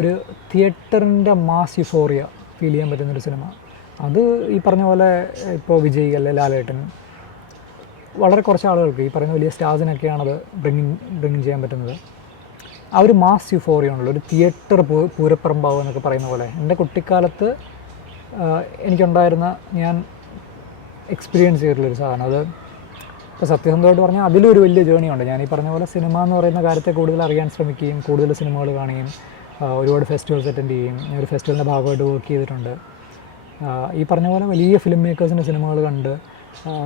ഒരു തിയേറ്ററിൻ്റെ മാസ് യുഫോറിയ ഫീൽ ചെയ്യാൻ പറ്റുന്നൊരു സിനിമ. അത് ഈ പറഞ്ഞ പോലെ ഇപ്പോൾ വിജയ് അല്ലെ ലാലേട്ടൻ വളരെ കുറച്ച് ആളുകൾക്ക്, ഈ പറയുന്ന വലിയ സ്റ്റാർസിനൊക്കെയാണത് ബ്രിങ് ചെയ്യാൻ പറ്റുന്നത്. ആ ഒരു മാസ് യുഫോറിയ ഉണ്ടല്ലോ, ഒരു തിയേറ്റർ പൂരപ്പറമ്പാവും എന്നൊക്കെ പറയുന്ന പോലെ എൻ്റെ കുട്ടിക്കാലത്ത് എനിക്കുണ്ടായിരുന്ന, ഞാൻ എക്സ്പീരിയൻസ് ചെയ്തിട്ടുള്ളൊരു സാധനം. അത് ഇപ്പോൾ സത്യസന്ധമായിട്ട് പറഞ്ഞാൽ അതിലൊരു വലിയ ജേണിയുണ്ട്. ഞാൻ ഈ പറഞ്ഞ പോലെ സിനിമ എന്ന് പറയുന്ന കാര്യത്തെ കൂടുതൽ അറിയാൻ ശ്രമിക്കുകയും കൂടുതൽ സിനിമകൾ കാണുകയും ഒരുപാട് ഫെസ്റ്റിവൽസ് അറ്റൻഡ് ചെയ്യുകയും ഞാൻ ഒരു ഫെസ്റ്റിവലിൻ്റെ ഭാഗമായിട്ട് വർക്ക് ചെയ്തിട്ടുണ്ട്. ഈ പറഞ്ഞ പോലെ വലിയ ഫിലിം മേക്കേഴ്സിൻ്റെ സിനിമകൾ കണ്ട്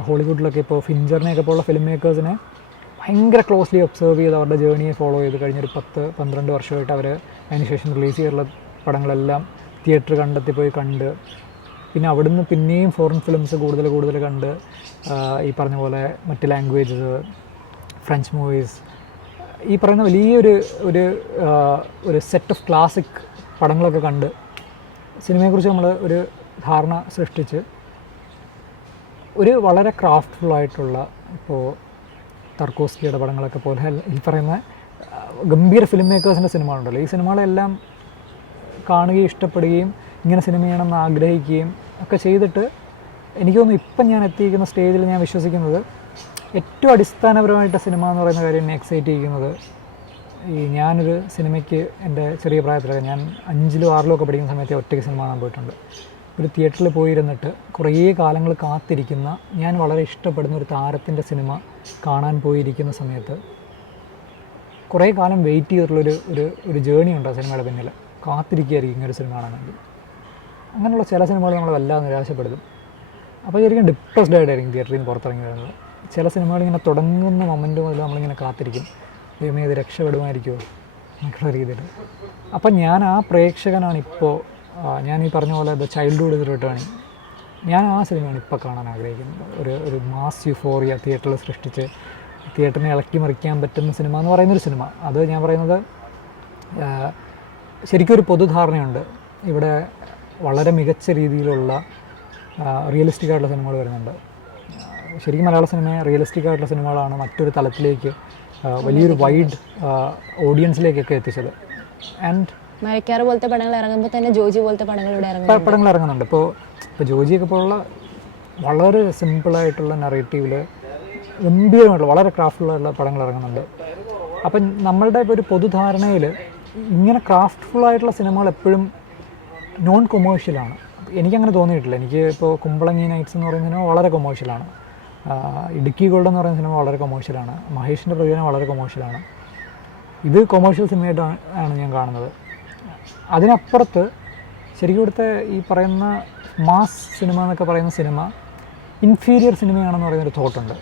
ഹോളിവുഡിലൊക്കെ ഇപ്പോൾ ഫിഞ്ചറിനെയൊക്കെ പോലുള്ള ഫിലിം മേക്കേഴ്സിനെ ഭയങ്കര ക്ലോസ്ലി ഒബ്സർവ് ചെയ്ത് അവരുടെ ജേണിയെ ഫോളോ ചെയ്ത് കഴിഞ്ഞൊരു 10-12 വർഷമായിട്ട് അവർ അതിനുശേഷം റിലീസ് ചെയ്തിട്ടുള്ള പടങ്ങളെല്ലാം തിയേറ്റർ കണ്ടെത്തി പോയി കണ്ട്, പിന്നെ അവിടുന്ന് പിന്നെയും ഫോറിൻ ഫിലിംസ് കൂടുതൽ കണ്ട് ഈ പറഞ്ഞ പോലെ മറ്റ് ലാംഗ്വേജസ്, ഫ്രഞ്ച് മൂവീസ്, ഈ പറയുന്ന വലിയൊരു ഒരു സെറ്റ് ഓഫ് ക്ലാസിക് പടങ്ങളൊക്കെ കണ്ട് സിനിമയെക്കുറിച്ച് നമ്മൾ ഒരു ധാരണ സൃഷ്ടിച്ച് ഒരു വളരെ ക്രാഫ്റ്റ്ഫുള്ളായിട്ടുള്ള, ഇപ്പോൾ തർക്കോസ്കിയുടെ പടങ്ങളൊക്കെ പോലെ ഈ പറയുന്ന ഗംഭീര ഫിലിം മേക്കേഴ്സിൻ്റെ സിനിമകളുണ്ടല്ലോ, ഈ സിനിമകളെല്ലാം കാണുകയും ഇഷ്ടപ്പെടുകയും ഇങ്ങനെ സിനിമ ചെയ്യണമെന്ന് ആഗ്രഹിക്കുകയും ഒക്കെ ചെയ്തിട്ട് എനിക്ക് തോന്നുന്നു ഇപ്പം ഞാൻ എത്തിയിരിക്കുന്ന സ്റ്റേജിൽ ഞാൻ വിശ്വസിക്കുന്നത് ഏറ്റവും അടിസ്ഥാനപരമായിട്ട് സിനിമ എന്ന് പറയുന്ന കാര്യം എന്നെ എക്സൈറ്റ് ചെയ്യിക്കുന്നത്, ഈ ഞാനൊരു സിനിമയ്ക്ക് എൻ്റെ ചെറിയ പ്രായത്തിലൊക്കെ ഞാൻ 5-ലും 6-ലും ഒക്കെ പഠിക്കുന്ന സമയത്ത് ഒറ്റയ്ക്ക് സിനിമ കാണാൻ പോയിട്ടുണ്ട്. ഒരു തിയേറ്ററിൽ പോയിരുന്നിട്ട് കുറേ കാലങ്ങൾ കാത്തിരിക്കുന്ന, ഞാൻ വളരെ ഇഷ്ടപ്പെടുന്ന ഒരു താരത്തിൻ്റെ സിനിമ കാണാൻ പോയിരിക്കുന്ന സമയത്ത് കുറേ കാലം വെയിറ്റ് ചെയ്തിട്ടുള്ളൊരു ഒരു ജേണി ഉണ്ട് ആ സിനിമയുടെ പിന്നിൽ. കാത്തിരിക്കുകയായിരിക്കും ഇങ്ങനൊരു സിനിമ കാണാൻ വേണ്ടി. അങ്ങനെയുള്ള ചില സിനിമകൾ നമ്മൾ വല്ലാതെ നിരാശപ്പെടുത്തും. അപ്പോൾ ശരിക്കും ഡിപ്രസ്ഡ് ആയിട്ടായിരിക്കും തിയേറ്ററിൽ നിന്ന് പുറത്തിറങ്ങി വരുന്നത്. ചില സിനിമകൾ ഇങ്ങനെ തുടങ്ങുന്ന മൊമെൻ്റ് മുതൽ നമ്മളിങ്ങനെ കാത്തിരിക്കും, ദൈവമേ ഇത് രക്ഷപ്പെടുമായിരിക്കുമോ എന്നൊക്കെയുള്ള രീതിയിൽ. അപ്പം ഞാൻ ആ പ്രേക്ഷകനാണ് ഇപ്പോൾ. ഞാൻ ഈ പറഞ്ഞ പോലെ ദ ചൈൽഡ്ഹുഡ് ഇസ് റിട്ടേണിങ്, ഞാൻ ആ സിനിമയാണ് ഇപ്പോൾ കാണാൻ ആഗ്രഹിക്കുന്നത്. ഒരു മാസ് യുഫോറിയ തിയേറ്ററിൽ സൃഷ്ടിച്ച് തിയേറ്ററിനെ ഇളക്കി മറിക്കാൻ പറ്റുന്ന സിനിമ എന്ന് പറയുന്നൊരു സിനിമ. അത് ഞാൻ പറയുന്നത് ശരിക്കും ഒരു പൊതുധാരണയുണ്ട്, ഇവിടെ വളരെ മികച്ച രീതിയിലുള്ള റിയലിസ്റ്റിക് ആയിട്ടുള്ള സിനിമകൾ വരുന്നുണ്ട്. ശരിക്കും മലയാള സിനിമയെ റിയലിസ്റ്റിക് ആയിട്ടുള്ള സിനിമകളാണ് മറ്റൊരു തലത്തിലേക്ക് വലിയൊരു വൈഡ് ഓഡിയൻസിലേക്കൊക്കെ എത്തിച്ചത്. ആൻഡ് മരക്കാറ് പോലത്തെ പടങ്ങൾ ഇറങ്ങുമ്പോൾ തന്നെ ജോജി പോലത്തെ പടങ്ങൾ ഇറങ്ങുന്നുണ്ട്. ഇപ്പോൾ ജോജിയൊക്കെ പോലുള്ള വളരെ സിമ്പിളായിട്ടുള്ള നറേറ്റീവിൽ ഗംഭീരമായിട്ടുള്ള വളരെ ക്രാഫ്റ്റ്ഫുള്ളായിട്ടുള്ള പടങ്ങൾ ഇറങ്ങുന്നുണ്ട്. അപ്പം നമ്മളുടെ ഇപ്പോൾ ഒരു പൊതുധാരണയിൽ ഇങ്ങനെ ക്രാഫ്റ്റ്ഫുള്ളായിട്ടുള്ള സിനിമകൾ എപ്പോഴും നോൺ കൊമേഴ്ഷ്യലാണ്. എനിക്കങ്ങനെ തോന്നിയിട്ടില്ല. എനിക്ക് ഇപ്പോൾ കുമ്പളങ്ങി നൈറ്റ്സ് എന്ന് പറയുന്ന സിനിമ വളരെ കൊമേഴ്ഷ്യലാണ്, ഇടുക്കി ഗോൾഡ് എന്ന് പറയുന്ന സിനിമ വളരെ കൊമേഴ്ഷ്യലാണ്, മഹേഷിൻ്റെ പ്രതികരണം വളരെ കൊമേഴ്ഷ്യലാണ്. ഇത് കൊമേഴ്ഷ്യൽ സിനിമയായിട്ടാണ് ഞാൻ കാണുന്നത്. അതിനപ്പുറത്ത് ശരിക്കും ഇവിടുത്തെ ഈ പറയുന്ന മാസ് സിനിമ എന്നൊക്കെ പറയുന്ന സിനിമ ഇൻഫീരിയർ സിനിമയാണെന്ന് പറയുന്നൊരു തോട്ടുണ്ട്.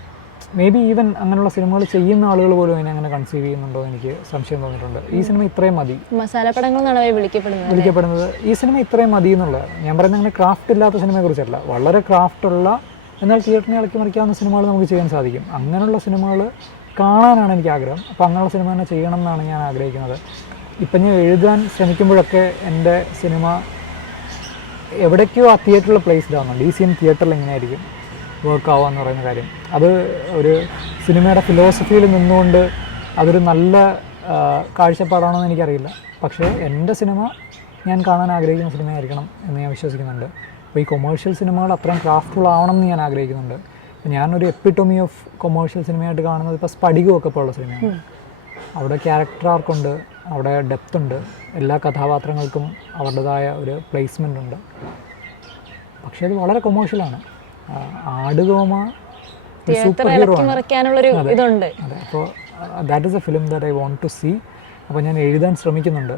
മേ ബി ഈവൻ അങ്ങനെയുള്ള സിനിമകൾ ചെയ്യുന്ന ആളുകൾ പോലും അതിനെ അങ്ങനെ കൺസീവ് ചെയ്യുന്നുണ്ടോ എന്ന് എനിക്ക് സംശയം തോന്നിയിട്ടുണ്ട്. ഈ സിനിമ ഇത്രയും മതി, മസാലപ്പടങ്ങൾ എന്നാണ് വിളിക്കപ്പെടുന്നത്. ഈ സിനിമ ഇത്രയും മതി എന്നുള്ളത്. ഞാൻ പറയുന്നത് അങ്ങനെ ക്രാഫ്റ്റ് ഇല്ലാത്ത സിനിമയെക്കുറിച്ചല്ല, വളരെ ക്രാഫ്റ്റുള്ള എന്നാൽ തിയേറ്ററിനെ ഇളക്കി മറിക്കാവുന്ന സിനിമകൾ നമുക്ക് ചെയ്യാൻ സാധിക്കും. അങ്ങനെയുള്ള സിനിമകൾ കാണാനാണ് എനിക്ക് ആഗ്രഹം. അപ്പോൾ അങ്ങനെയുള്ള സിനിമ തന്നെ ചെയ്യണം എന്നാണ് ഞാൻ ആഗ്രഹിക്കുന്നത്. ഇപ്പം ഞാൻ എഴുതാൻ ശ്രമിക്കുമ്പോഴൊക്കെ എൻ്റെ സിനിമ എവിടേക്കോ ആ തിയേറ്ററിൽ പ്ലേസ്ഡ് ആവുന്നുണ്ട്. ഈ സീൻ തിയേറ്ററിൽ എങ്ങനെയായിരിക്കും വർക്ക് ആവുക എന്ന് പറയുന്ന കാര്യം, അത് ഒരു സിനിമയുടെ ഫിലോസഫിയിൽ നിന്നുകൊണ്ട് അതൊരു നല്ല കാഴ്ചപ്പാടാണോ എന്ന് എനിക്കറിയില്ല. പക്ഷേ എൻ്റെ സിനിമ ഞാൻ കാണാൻ ആഗ്രഹിക്കുന്ന സിനിമയായിരിക്കണം എന്ന് ഞാൻ വിശ്വസിക്കുന്നുണ്ട്. അപ്പോൾ ഈ കൊമേഴ്ഷ്യൽ സിനിമകൾ അത്രയും ക്രാഫ്റ്റ്ഫുൾ ആവണം എന്ന് ഞാൻ ആഗ്രഹിക്കുന്നുണ്ട്. ഞാനൊരു എപ്പിറ്റോമി ഓഫ് കൊമേഴ്ഷ്യൽ സിനിമയായിട്ട് കാണുന്നത് ഇപ്പോൾ സ്പടികമൊക്കെ ഇപ്പോൾ ഉള്ള സിനിമയാണ്. അവിടെ ക്യാരക്ടർ ആർക്കുണ്ട്, അവിടെ ഡെപ്ത് ഉണ്ട്, എല്ലാ കഥാപാത്രങ്ങൾക്കും അവരുടേതായ ഒരു പ്ലേസ്മെൻ്റ് ഉണ്ട്. പക്ഷേ അത് വളരെ കൊമേഴ്ഷ്യലാണ്. ആടുതോമ സൂപ്പർ ഹീറോ ആണ്. അതെ, അപ്പോൾ that is a film that I want to see. അപ്പോൾ ഞാൻ എഴുതാൻ ശ്രമിക്കുന്നുണ്ട്.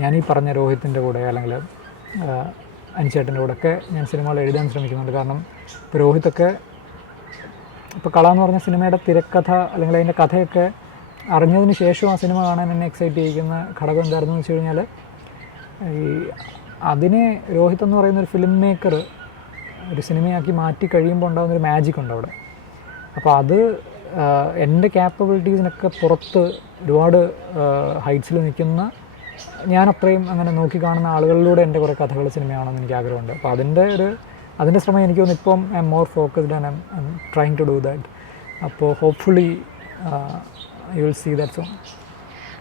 ഞാൻ ഈ പറഞ്ഞ രോഹിത്തിൻ്റെ കൂടെ അല്ലെങ്കിൽ അനിച്ചേട്ടൻ്റെ കൂടെ ഒക്കെ ഞാൻ സിനിമകൾ എഴുതാൻ ശ്രമിക്കുന്നുണ്ട്. കാരണം ഇപ്പോൾ രോഹിത്തൊക്കെ ഇപ്പോൾ കള എന്ന് പറഞ്ഞ സിനിമയുടെ തിരക്കഥ അല്ലെങ്കിൽ അതിൻ്റെ കഥയൊക്കെ അറിഞ്ഞതിന് ശേഷം ആ സിനിമ കാണാൻ എന്നെ എക്സൈറ്റ് ചെയ്യിക്കുന്ന ഘടകം എന്തായിരുന്നു എന്ന് വെച്ച് കഴിഞ്ഞാൽ, ഈ അതിനെ രോഹിത് എന്ന് പറയുന്ന ഒരു ഫിലിം മേക്കർ ഒരു സിനിമയാക്കി മാറ്റി കഴിയുമ്പോൾ ഉണ്ടാകുന്നൊരു മാജിക് ഉണ്ട് അവിടെ. അപ്പോൾ അത് എൻ്റെ ക്യാപ്പബിലിറ്റീസിനൊക്കെ പുറത്ത് ഒരുപാട് ഹൈറ്റ്സിൽ നിൽക്കുന്ന, ഞാൻ അത്രയും അങ്ങനെ നോക്കി കാണുന്ന ആളുകളിലൂടെ എൻ്റെ കുറേ കഥകൾ സിനിമയാണെന്ന് എനിക്ക് ആഗ്രഹമുണ്ട്. അപ്പോൾ അതിൻ്റെ ശ്രമം എനിക്ക് തോന്നുന്നു ഇപ്പം I am more focused and I M trying to do that. അപ്പോൾ hopefully you will see that soon.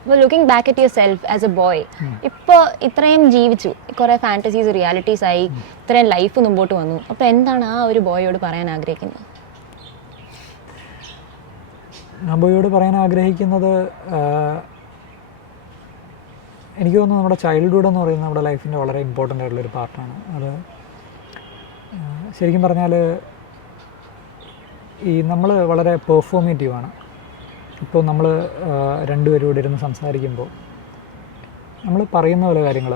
അപ്പോൾ looking back at yourself as a boy, ഇപ്പോൾ ഇത്രയും ജീവിച്ചു, കുറേ ഫാൻറ്റസീസ് റിയാലിറ്റീസ് ആയി, ഇത്രയും ലൈഫ് മുമ്പോട്ട് വന്നു, അപ്പോൾ എന്താണ് ആ ഒരു ബോയോട് പറയാൻ ആഗ്രഹിക്കുന്നത്? ആ ബോയോട് പറയാൻ ആഗ്രഹിക്കുന്നത്, എനിക്ക് തോന്നുന്നു നമ്മുടെ ചൈൽഡ്ഹുഡ് എന്ന് പറയുന്നത് നമ്മുടെ ലൈഫിൻ്റെ വളരെ ഇമ്പോർട്ടൻ്റ് ആയിട്ടുള്ളൊരു പാർട്ടാണ്. അത് ശരിക്കും പറഞ്ഞാൽ നമ്മൾ വളരെ പെർഫോമേറ്റീവാണ്. ഇപ്പോൾ നമ്മൾ രണ്ടുപേരും ഇവിടെ ഇരുന്ന് സംസാരിക്കുമ്പോൾ നമ്മൾ പറയുന്ന പോലെ കാര്യങ്ങൾ,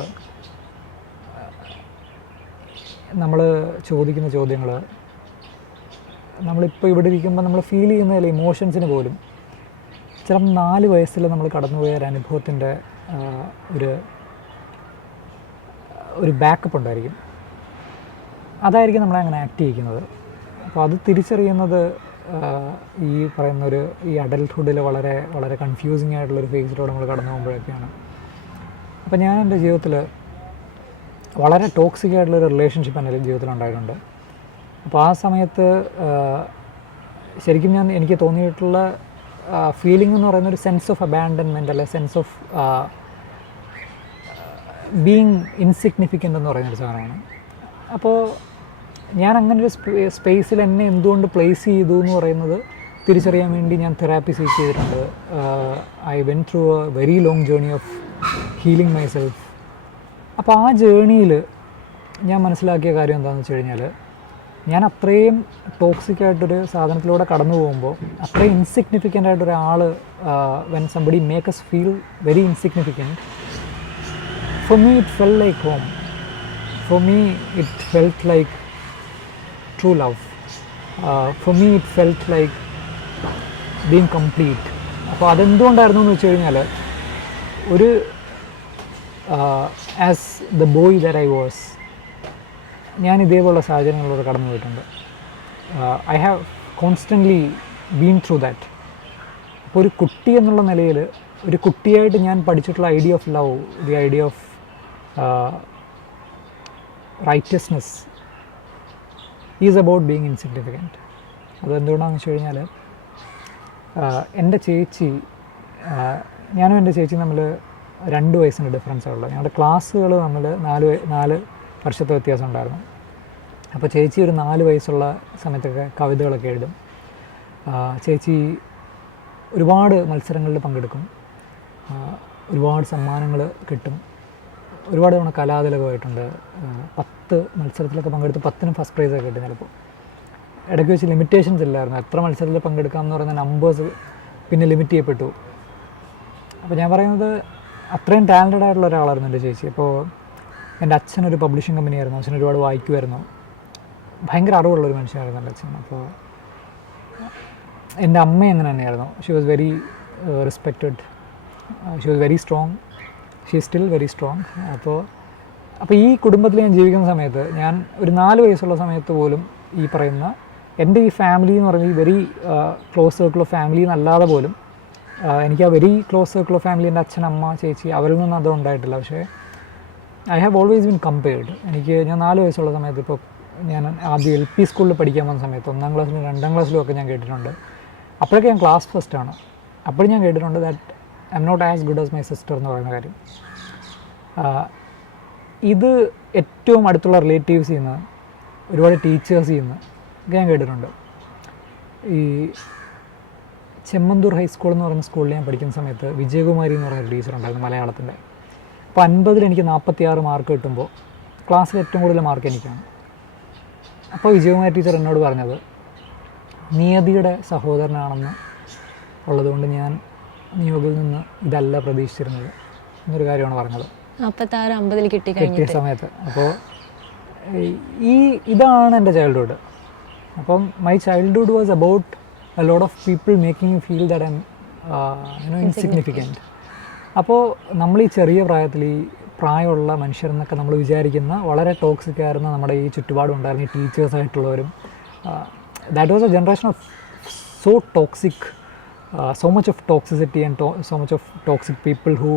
നമ്മൾ ചോദിക്കുന്ന ചോദ്യങ്ങൾ, നമ്മളിപ്പോൾ ഇവിടെ ഇരിക്കുമ്പോൾ നമ്മൾ ഫീൽ ചെയ്യുന്ന ഇമോഷൻസിന് പോലും ചിലപ്പോൾ 4 വയസ്സിൽ നമ്മൾ കടന്നുപോയ ഒരു അനുഭവത്തിൻ്റെ ഒരു ബാക്കപ്പ് ഉണ്ടായിരിക്കും. അതായിരിക്കും നമ്മളെ അങ്ങനെ ആക്ട് ചെയ്യിക്കുന്നത്. അപ്പോൾ അത് തിരിച്ചറിയുന്നത് ഈ പറയുന്നൊരു ഈ അഡൽട്ട്ഹുഡിൽ വളരെ വളരെ കൺഫ്യൂസിങ് ആയിട്ടുള്ളൊരു ഫേസിലൂടെ നമ്മൾ കടന്നു പോകുമ്പോഴൊക്കെയാണ്. അപ്പോൾ ഞാൻ എൻ്റെ ജീവിതത്തിൽ വളരെ ടോക്സിക് ആയിട്ടുള്ളൊരു റിലേഷൻഷിപ്പ് എൻ്റെ ജീവിതത്തിൽ ഉണ്ടായിട്ടുണ്ട്. അപ്പോൾ ആ സമയത്ത് ശരിക്കും എനിക്ക് തോന്നിയിട്ടുള്ള ഫീലിംഗ് എന്ന് പറയുന്നൊരു സെൻസ് ഓഫ് അബാൻഡൻമെൻറ്റ്, അല്ലെ സെൻസ് ഓഫ് ബീങ് ഇൻസിഗ്നിഫിക്കൻ്റ് എന്ന് പറയുന്നൊരു സാധനമാണ്. അപ്പോൾ ഞാൻ അങ്ങനെ ഒരു സ്പേസിൽ എന്നെ എന്തുകൊണ്ട് പ്ലേസ് ചെയ്തു എന്ന് പറയുന്നത് തിരിച്ചറിയാൻ വേണ്ടി ഞാൻ തെറാപ്പി സീക്ക് ചെയ്തിട്ടുണ്ട്. I went through a very long journey of healing myself. അപ്പോൾ ആ ജേർണിയിൽ ഞാൻ മനസ്സിലാക്കിയ കാര്യം എന്താണെന്ന് വെച്ച് കഴിഞ്ഞാൽ, ഞാൻ അത്രയും ടോക്സിക് ആയിട്ടൊരു സാധനത്തിലൂടെ കടന്നു പോകുമ്പോൾ, അത്രയും ഇൻസിഗ്നിഫിക്കൻ്റ് ആയിട്ടൊരാൾ when somebody make us feel very insignificant, for me it felt like home. For me it felt like true love. For me it felt like being complete. അപ്പോൾ അതെന്തുകൊണ്ടായിരുന്നു എന്ന് വെച്ച് കഴിഞ്ഞാൽ, ഒരു as the boy that I was, ഞാൻ ഇതേപോലുള്ള സാഹചര്യങ്ങളിലൂടെ കടന്നു പോയിട്ടുണ്ട്. I have constantly been through that. അപ്പോൾ ഒരു കുട്ടി എന്നുള്ള നിലയിൽ, ഒരു കുട്ടിയായിട്ട് ഞാൻ പഠിച്ചിട്ടുള്ള idea of love, the idea of righteousness is about being insignificant. അതെന്തുകൊണ്ടാണെന്ന് വെച്ച് കഴിഞ്ഞാൽ, എൻ്റെ ചേച്ചി, ഞാനും എൻ്റെ ചേച്ചി തമ്മിൽ 2 വയസ്സിൻ്റെ ഡിഫറൻസാണ് ഉള്ളത്. ഞങ്ങളുടെ ക്ലാസ്സുകൾ തമ്മിൽ 4 വർഷത്തെ വ്യത്യാസം ഉണ്ടായിരുന്നു. അപ്പോൾ ചേച്ചി ഒരു 4 വയസ്സുള്ള സമയത്തൊക്കെ കവിതകളൊക്കെ എഴുതും. ചേച്ചി ഒരുപാട് മത്സരങ്ങളിൽ പങ്കെടുക്കും, ഒരുപാട് സമ്മാനങ്ങൾ കിട്ടും, ഒരുപാട് തവണ കലാതിലകമായിട്ടുണ്ട്. 10 മത്സരത്തിലൊക്കെ പങ്കെടുത്ത് 10നും ഫസ്റ്റ് പ്രൈസൊക്കെ കിട്ടും. ചിലപ്പോൾ ഇടയ്ക്ക് വെച്ച് ലിമിറ്റേഷൻസ് ഇല്ലായിരുന്നു, എത്ര മത്സരത്തിൽ പങ്കെടുക്കാം എന്ന് പറയുന്ന നമ്പേഴ്സ് പിന്നെ ലിമിറ്റ് ചെയ്യപ്പെട്ടു. അപ്പോൾ ഞാൻ പറയുന്നത് അത്രയും ടാലൻറ്റഡ് ആയിട്ടുള്ള ഒരാളായിരുന്നു എൻ്റെ ചേച്ചി. അപ്പോൾ എൻ്റെ അച്ഛനൊരു പബ്ലിഷിംഗ് കമ്പനിയായിരുന്നു, അച്ഛൻ ഒരുപാട് വായിക്കുമായിരുന്നു, ഭയങ്കര അറിവുള്ളൊരു മനുഷ്യനായിരുന്നു എൻ്റെ അച്ഛൻ. അപ്പോൾ എൻ്റെ അമ്മ അങ്ങനെ തന്നെയായിരുന്നു. She was very respected, she was very strong, she still very strong. അപ്പോൾ ഈ കുടുംബത്തിൽ ഞാൻ ജീവിക്കുന്ന സമയത്ത്, ഞാൻ ഒരു 4 വയസ്സുള്ള സമയത്ത് പോലും ഈ പറയുന്ന എൻ്റെ ഈ ഫാമിലി എന്ന് പറയുന്നത് ഈ very close circle of family എന്നല്ലാതെ പോലും എനിക്ക് ആ very close circle of family, എൻ്റെ അച്ഛൻ, അമ്മ, ചേച്ചി, അവരിൽ നിന്നും അത് ഉണ്ടായിട്ടില്ല. പക്ഷേ I have always been compared. ഞാൻ 4 വയസ്സുള്ള സമയത്ത്, ഇപ്പോൾ ഞാൻ ആദ്യം LP സ്കൂളിൽ പഠിക്കാൻ വന്ന സമയത്ത് 1ാം ക്ലാസ്സിലും 2ാം ക്ലാസ്സിലും ഒക്കെ ഞാൻ കേട്ടിട്ടുണ്ട്. അപ്പോഴൊക്കെ ഞാൻ ക്ലാസ് ഫസ്റ്റാണ്. അപ്പോഴും ഞാൻ കേട്ടിട്ടുണ്ട് that I M not as good as my sister എന്ന് പറയുന്ന കാര്യം. ഇത് ഏറ്റവും അടുത്തുള്ള റിലേറ്റീവ്സിൽ നിന്ന്, ഒരുപാട് ടീച്ചേഴ്സിൽ നിന്ന് ഒക്കെ ഞാൻ കേട്ടിട്ടുണ്ട്. ഈ ചെമ്മന്തൂർ ഹൈസ്കൂൾ എന്ന് പറയുന്ന സ്കൂളിൽ ഞാൻ പഠിക്കുന്ന സമയത്ത് വിജയകുമാരി എന്ന് പറയുന്ന ടീച്ചർ ഉണ്ടായിരുന്നു മലയാളത്തിൻ്റെ. അപ്പോൾ 50ൽ എനിക്ക് 46 മാർക്ക് കിട്ടുമ്പോൾ ക്ലാസ്സിൽ ഏറ്റവും കൂടുതൽ മാർക്ക് എനിക്കാണ്. അപ്പോൾ വിജയകുമാരി ടീച്ചർ എന്നോട് പറഞ്ഞത്, നിയതിയുടെ സഹോദരനാണെന്ന് ഉള്ളതുകൊണ്ട് ഞാൻ നിയോഗിൽ നിന്ന് ഇതല്ല പ്രതീക്ഷിച്ചിരുന്നത് എന്നൊരു കാര്യമാണ് പറഞ്ഞത് 46-50 കിട്ടിയ സമയത്ത്. അപ്പോൾ ഇതാണ് എൻ്റെ ചൈൽഡ്ഹുഡ്. അപ്പം my childhood was about a lot of people making you feel that I M insignificant. അപ്പോൾ നമ്മൾ ഈ ചെറിയ പ്രായത്തിൽ, ഈ പ്രായമുള്ള മനുഷ്യരെന്നൊക്കെ നമ്മൾ വിചാരിക്കുന്ന വളരെ ടോക്സിക് ആയിരുന്ന നമ്മുടെ ഈ ചുറ്റുപാടുണ്ടായിരുന്ന ഈ ടീച്ചേഴ്സായിട്ടുള്ളവരും, that was a generation of so toxic, so much of toxicity and so much of toxic people who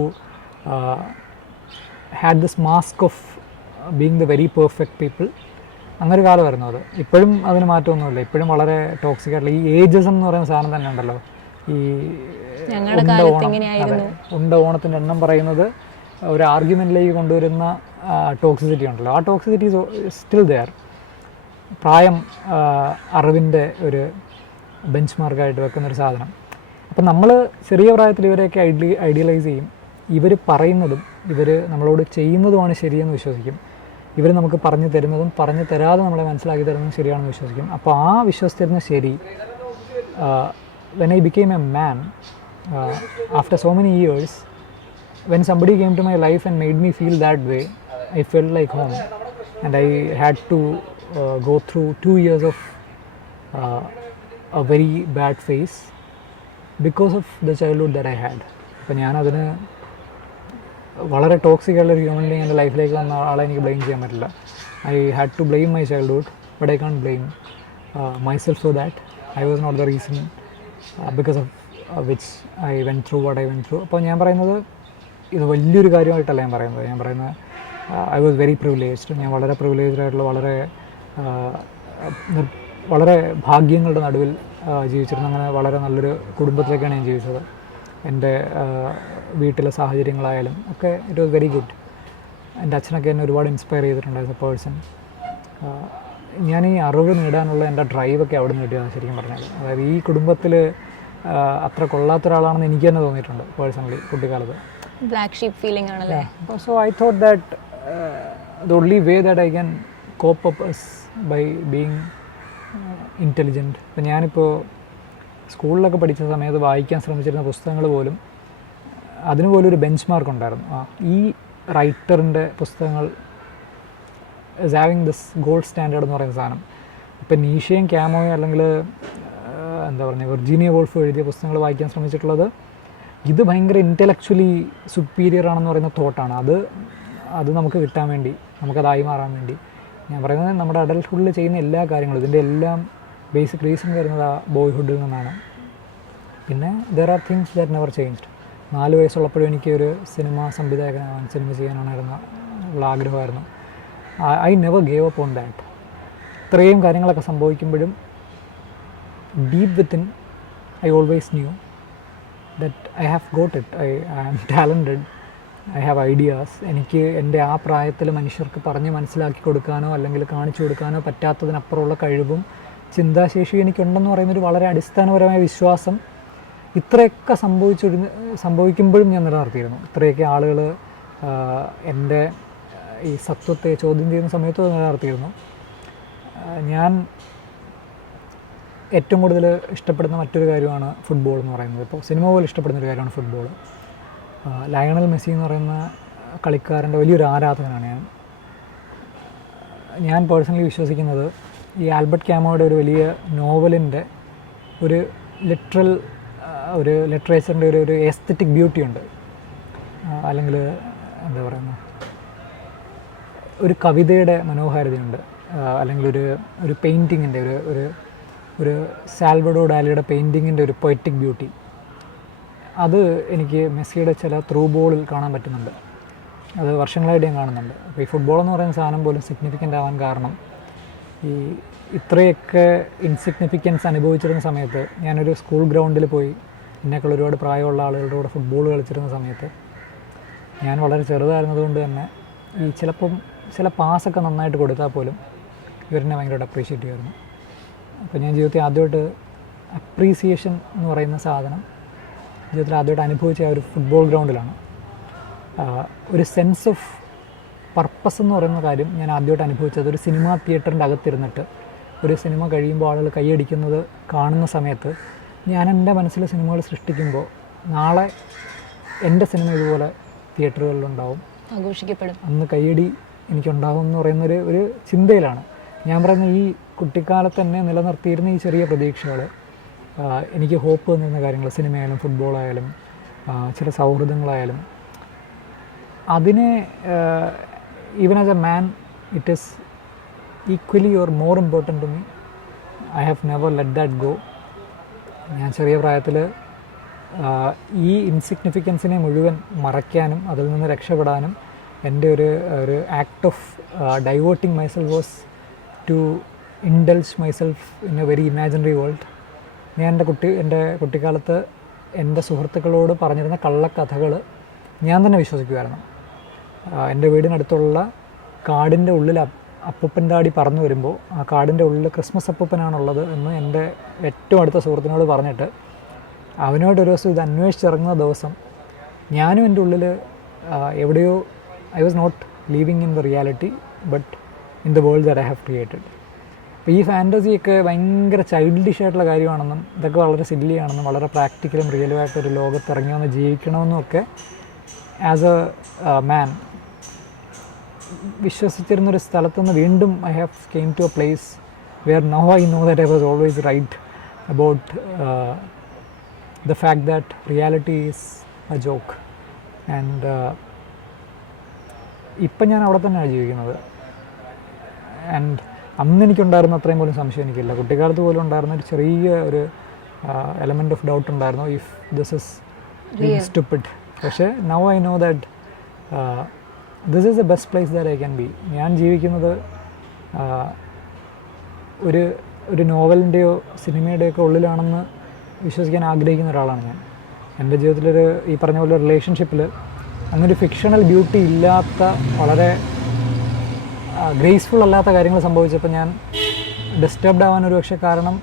had this mask of being the very perfect people. അങ്ങനൊരു കാലമായിരുന്നു അത്. ഇപ്പോഴും അതിന് മാറ്റമൊന്നുമില്ല. ഇപ്പോഴും വളരെ ടോക്സിക് ആയിട്ടുള്ള ഈ ഏജസം എന്ന് പറയുന്ന സാധനം തന്നെ ഉണ്ടല്ലോ. ഈ ഞങ്ങളുടെ ഉണ്ട കാലത്ത് ഓണം, ഇങ്ങനെയായിരുന്നു. ഉണ്ട ഓണത്തിൻ്റെ എണ്ണം പറയുന്നത് ഒരു ആർഗ്യുമെൻറ്റിലേക്ക് കൊണ്ടുവരുന്ന ടോക്സിസിറ്റി ഉണ്ടല്ലോ, ആ ടോക്സിസിറ്റി സ്റ്റിൽ ദെയർ. പ്രായം അറിവിൻ്റെ ഒരു ബെഞ്ച് മാർക്കായിട്ട് വെക്കുന്നൊരു സാധനം. അപ്പം നമ്മൾ ചെറിയ പ്രായത്തിൽ ഇവരെയൊക്കെ ഐഡിയലൈസ് ചെയ്യും. ഇവർ പറയുന്നതും ഇവർ നമ്മളോട് ചെയ്യുന്നതുമാണ് ശരിയെന്ന് വിശ്വസിക്കും. ഇവർ നമുക്ക് പറഞ്ഞു തരുന്നതും പറഞ്ഞു തരാതെ നമ്മളെ മനസ്സിലാക്കി തരുന്നതും ശരിയാണെന്ന് വിശ്വസിക്കും. അപ്പോൾ ആ വിശ്വസിച്ചിരുന്ന ശരി, when I became a man, after so many years, when somebody came to my life and made me feel that way, I felt like home. And I had to go through 2 years of a very bad phase because of the childhood that I had. അപ്പോൾ ഞാനതിന് വളരെ toxic ഉള്ളൊരു human being എൻ്റെ ലൈഫിലേക്ക് വന്ന ആളെ എനിക്ക് blame ചെയ്യാൻ പറ്റില്ല. I had to blame my childhood, but I can't blame myself for that. I was not the reason because of which I went through what I went through. അപ്പോൾ ഞാൻ പറയുന്നത് ഇത് വലിയൊരു കാര്യമായിട്ടല്ല ഞാൻ പറയുന്നത് ഐ വാസ് വെരി പ്രിവിലേജ്ഡ്. ഞാൻ വളരെ privileged ആയിട്ടുള്ള വളരെ ഭാഗ്യങ്ങളുടെ നടുവിൽ ജീവിച്ചിരുന്നു. അങ്ങനെ വളരെ നല്ലൊരു കുടുംബത്തിലേക്കാണ് ഞാൻ ജീവിച്ചത്. എൻ്റെ വീട്ടിലെ സാഹചര്യങ്ങളായാലും ഒക്കെ ഇറ്റ് വാസ് വെരി ഗുഡ്. എൻ്റെ അച്ഛനൊക്കെ എന്നെ ഒരുപാട് ഇൻസ്പയർ ചെയ്തിട്ടുണ്ട് ആസ് എ പേഴ്സൺ. ഞാൻ ഈ അറിവ് നേടാനുള്ള എൻ്റെ ഡ്രൈവൊക്കെ അവിടെ നിന്ന് കിട്ടിയതാണ് ശരിക്കും പറഞ്ഞാൽ. അതായത് ഈ കുടുംബത്തിൽ അത്ര കൊള്ളാത്ത ഒരാളാണെന്ന് എനിക്ക് തന്നെ തോന്നിയിട്ടുണ്ട് പേഴ്സണലി കുട്ടിക്കാലത്ത്. ബ്ലാക്ക് ഷീപ്പ് ഫീലിംഗ് ആണല്ലേ? So I thought that the only way that I can cope up is by being intelligent. ഇപ്പം ഞാനിപ്പോൾ സ്കൂളിലൊക്കെ പഠിച്ച സമയത്ത് വായിക്കാൻ ശ്രമിച്ചിരുന്ന പുസ്തകങ്ങൾ പോലും അതിനുപോലും ഒരു ബെഞ്ച് മാർക്ക് ഉണ്ടായിരുന്നു. ഈ റൈറ്ററിൻ്റെ പുസ്തകങ്ങൾ is having this gold standard എന്ന് പറയുന്ന സാധനം. ഇപ്പം നീഷയും ക്യാമോയും അല്ലെങ്കിൽ എന്താ പറയുക വെർജീനിയ വോൾഫ് എഴുതിയ പുസ്തകങ്ങൾ വായിക്കാൻ ശ്രമിച്ചിട്ടുള്ളത് ഇത് ഭയങ്കര ഇൻ്റലക്ച്വലി സുപ്പീരിയർ ആണെന്ന് പറയുന്ന തോട്ടാണ്. അത് നമുക്ക് കിട്ടാൻ വേണ്ടി, നമുക്കതായി മാറാൻ വേണ്ടി. ഞാൻ പറയുന്നത് നമ്മുടെ അഡൽട്ട്ഹുഡിൽ ചെയ്യുന്ന എല്ലാ കാര്യങ്ങളും ഇതിൻ്റെ എല്ലാം ബേസിക് റീസൺ വരുന്നത് ആ ബോയ്ഹുഡിൽ നിന്നാണ്. പിന്നെ there are things that never changed. 4 വയസ്സുള്ളപ്പോഴും എനിക്ക് ഒരു സിനിമ സംവിധായകനാവാൻ, സിനിമ ചെയ്യാനുള്ള ആഗ്രഹമായിരുന്നു. I never gave up on that. ഇത്രയും കാര്യങ്ങളൊക്കെ സംഭവിക്കുമ്പോഴും deep within I always knew that I have got it. I am talented, I have ideas. എനിക്ക് എൻ്റെ ആ പ്രായത്തിൽ മനുഷ്യർക്ക് പറഞ്ഞ് മനസ്സിലാക്കി കൊടുക്കാനോ അല്ലെങ്കിൽ കാണിച്ചു കൊടുക്കാനോ പറ്റാത്തതിനപ്പുറമുള്ള കഴിവും ചിന്താശേഷി എനിക്കുണ്ടെന്ന് പറയുന്നൊരു വളരെ അടിസ്ഥാനപരമായ വിശ്വാസം ഇത്രയൊക്കെ സംഭവിക്കുമ്പോഴും ഞാൻ നിലനിർത്തിയിരുന്നു. ഇത്രയൊക്കെ ആളുകൾ എൻ്റെ ഈ സത്വത്തെ ചോദ്യം ചെയ്യുന്ന സമയത്ത് നിലനിർത്തിയിരുന്നു. ഞാൻ ഏറ്റവും കൂടുതൽ ഇഷ്ടപ്പെടുന്ന മറ്റൊരു കാര്യമാണ് ഫുട്ബോൾ എന്ന് പറയുന്നത്. ഇപ്പോൾ സിനിമ പോലെ ഇഷ്ടപ്പെടുന്നൊരു കാര്യമാണ് ഫുട്ബോൾ. ലയണൽ മെസ്സി എന്ന് പറയുന്ന കളിക്കാരൻ്റെ വലിയൊരു ആരാധകനാണ് ഞാൻ പേഴ്സണലി വിശ്വസിക്കുന്നത് ഈ ആൽബർട്ട് ക്യാമോയുടെ ഒരു വലിയ നോവലിൻ്റെ ഒരു ലിറ്ററേച്ചറിൻ്റെ ഒരു എസ്തറ്റിക് ബ്യൂട്ടി ഉണ്ട്, അല്ലെങ്കിൽ എന്താ പറയുന്നത് ഒരു കവിതയുടെ മനോഹാരിതയുണ്ട്, അല്ലെങ്കിൽ ഒരു പെയിൻറ്റിങ്ങിൻ്റെ ഒരു സാൽവഡോ ഡാലിയുടെ പെയിൻറ്റിങ്ങിൻ്റെ ഒരു പൊയറ്റിക് ബ്യൂട്ടി. അത് എനിക്ക് മെസ്സിയുടെ ചില ത്രൂ ബോളിൽ കാണാൻ പറ്റുന്നുണ്ട്. അത് വർഷങ്ങളായിട്ട് ഞാൻ കാണുന്നുണ്ട്. അപ്പോൾ ഈ ഫുട്ബോൾ എന്ന് പറയുന്ന സാധനം പോലും സിഗ്നിഫിക്കൻ്റ് ആവാൻ കാരണം ഈ ഇത്രയൊക്കെ ഇൻസിഗ്നിഫിക്കൻസ് അനുഭവിച്ചിരുന്ന സമയത്ത് ഞാനൊരു സ്കൂൾ ഗ്രൗണ്ടിൽ പോയി എന്നെക്കാൾ ഒരുപാട് പ്രായമുള്ള ആളുകളുടെ കൂടെ ഫുട്ബോൾ കളിച്ചിരുന്ന സമയത്ത് ഞാൻ വളരെ ചെറുതായിരുന്നതുകൊണ്ട് തന്നെ ഈ ചില പാസൊക്കെ നന്നായിട്ട് കൊടുത്താൽ പോലും ഇവരെന്നെ ഭയങ്കരമായിട്ട് അപ്രീഷിയേറ്റ് ചെയ്യുമായിരുന്നു. അപ്പോൾ ഞാൻ ജീവിതത്തിൽ ആദ്യമായിട്ട് അപ്രീസിയേഷൻ എന്ന് പറയുന്ന സാധനം ജീവിതത്തിൽ ആദ്യമായിട്ട് അനുഭവിച്ച ആ ഒരു ഫുട്ബോൾ ഗ്രൗണ്ടിലാണ്. ഒരു സെൻസ് ഓഫ് പർപ്പസ് എന്ന് പറയുന്ന കാര്യം ഞാൻ ആദ്യമായിട്ട് അനുഭവിച്ചത് ഒരു സിനിമാ തിയേറ്ററിൻ്റെ അകത്തിരുന്നിട്ട് ഒരു സിനിമ കഴിയുമ്പോൾ ആളുകൾ കൈയടിക്കുന്നത് കാണുന്ന സമയത്ത് ഞാൻ എൻ്റെ മനസ്സിൽ സിനിമകൾ സൃഷ്ടിക്കുമ്പോൾ നാളെ എൻ്റെ സിനിമ ഇതുപോലെ തിയേറ്ററുകളിലുണ്ടാവും, ആഘോഷിക്കപ്പെടും, അന്ന് കൈയടി എനിക്കുണ്ടാവും എന്ന് പറയുന്നൊരു ചിന്തയിലാണ് ഞാൻ പറയുന്നത്. ഈ കുട്ടിക്കാലത്ത് തന്നെ നിലനിർത്തിയിരുന്ന ഈ ചെറിയ പ്രതീക്ഷകൾ എനിക്ക് ഹോപ്പ് തന്നിരുന്ന കാര്യങ്ങൾ, സിനിമയായാലും ഫുട്ബോളായാലും ചില സൗഹൃദങ്ങളായാലും, അതിനെ even as a man it is equally or more important to me. I have never let that go. ഞാൻ ചെറിയ പ്രായത്തിൽ ഈ ഇൻസിഗ്നിഫിക്കൻസിനെ മുഴുവൻ മറയ്ക്കാനും അതിൽ നിന്ന് രക്ഷപ്പെടാനും എൻ്റെ ഒരു act of diverting myself was to indulge myself in a very imaginary world. ഞാൻ എൻ്റെ കുട്ടിക്കാലത്ത് എൻ്റെ സുഹൃത്തുക്കളോട് പറഞ്ഞിരുന്ന കള്ളക്കഥകൾ ഞാൻ തന്നെ വിശ്വസിക്കുമായിരുന്നു. എൻ്റെ വീടിനടുത്തുള്ള കാടിൻ്റെ ഉള്ളിൽ അപ്പൂപ്പൻ താടി പറന്നു വരുമ്പോൾ ആ കാടിൻ്റെ ഉള്ളിൽ ക്രിസ്മസ് അപ്പൂപ്പനാണുള്ളത് എന്ന് എൻ്റെ ഏറ്റവും അടുത്ത സുഹൃത്തിനോട് പറഞ്ഞിട്ട് അവനോട് ഒരു ദിവസം ഇത് അന്വേഷിച്ചിറങ്ങുന്ന ദിവസം ഞാനും എൻ്റെ ഉള്ളിൽ എവിടെയോ I was not living in the reality but in the world that I have created. അപ്പോൾ ഈ ഫാൻറ്റസിയൊക്കെ ഭയങ്കര ചൈൽഡിഷ് ആയിട്ടുള്ള കാര്യമാണെന്നും ഇതൊക്കെ വളരെ സില്ലിയാണെന്നും വളരെ പ്രാക്ടിക്കലും റിയലുമായിട്ടൊരു ലോകത്ത് ഇറങ്ങി വന്ന് ജീവിക്കണമെന്നും ഒക്കെ ആസ് എ മാൻ വിശ്വസിച്ചിരുന്നൊരു സ്ഥലത്തുനിന്ന് വീണ്ടും I have came to a place where now I know that I was always right about the fact that reality is a joke. And ഇപ്പം ഞാൻ അവിടെ തന്നെയാണ് ജീവിക്കുന്നത്. ആൻഡ് അന്ന് എനിക്കുണ്ടായിരുന്ന അത്രയും പോലും സംശയം എനിക്കില്ല. കുട്ടിക്കാലത്ത് പോലും ഉണ്ടായിരുന്ന ഒരു ചെറിയ ഒരു എലമെൻറ്റ് ഓഫ് ഡൗട്ട് ഉണ്ടായിരുന്നു, ഇഫ് ദിസ് ഇസ് സ്റ്റുപ്പിഡ്. പക്ഷേ now I know that this is the best place that I can be. ഞാൻ ജീവിക്കുന്നത് ഒരു നോവലിൻ്റെയോ സിനിമയുടെയൊക്കെ ഉള്ളിലാണെന്ന് വിശ്വസിക്കാൻ ആഗ്രഹിക്കുന്ന ഒരാളാണ് ഞാൻ. എൻ്റെ ജീവിതത്തിലൊരു ഈ പറഞ്ഞ പോലെ റിലേഷൻഷിപ്പിൽ അങ്ങനൊരു ഫിക്ഷണൽ ബ്യൂട്ടി ഇല്ലാത്ത, വളരെ ഗ്രേസ്ഫുൾ അല്ലാത്ത കാര്യങ്ങൾ സംഭവിച്ചപ്പോൾ ഞാൻ ഡിസ്റ്റർബ്ഡ് ആവാനൊരു പക്ഷേ കാരണം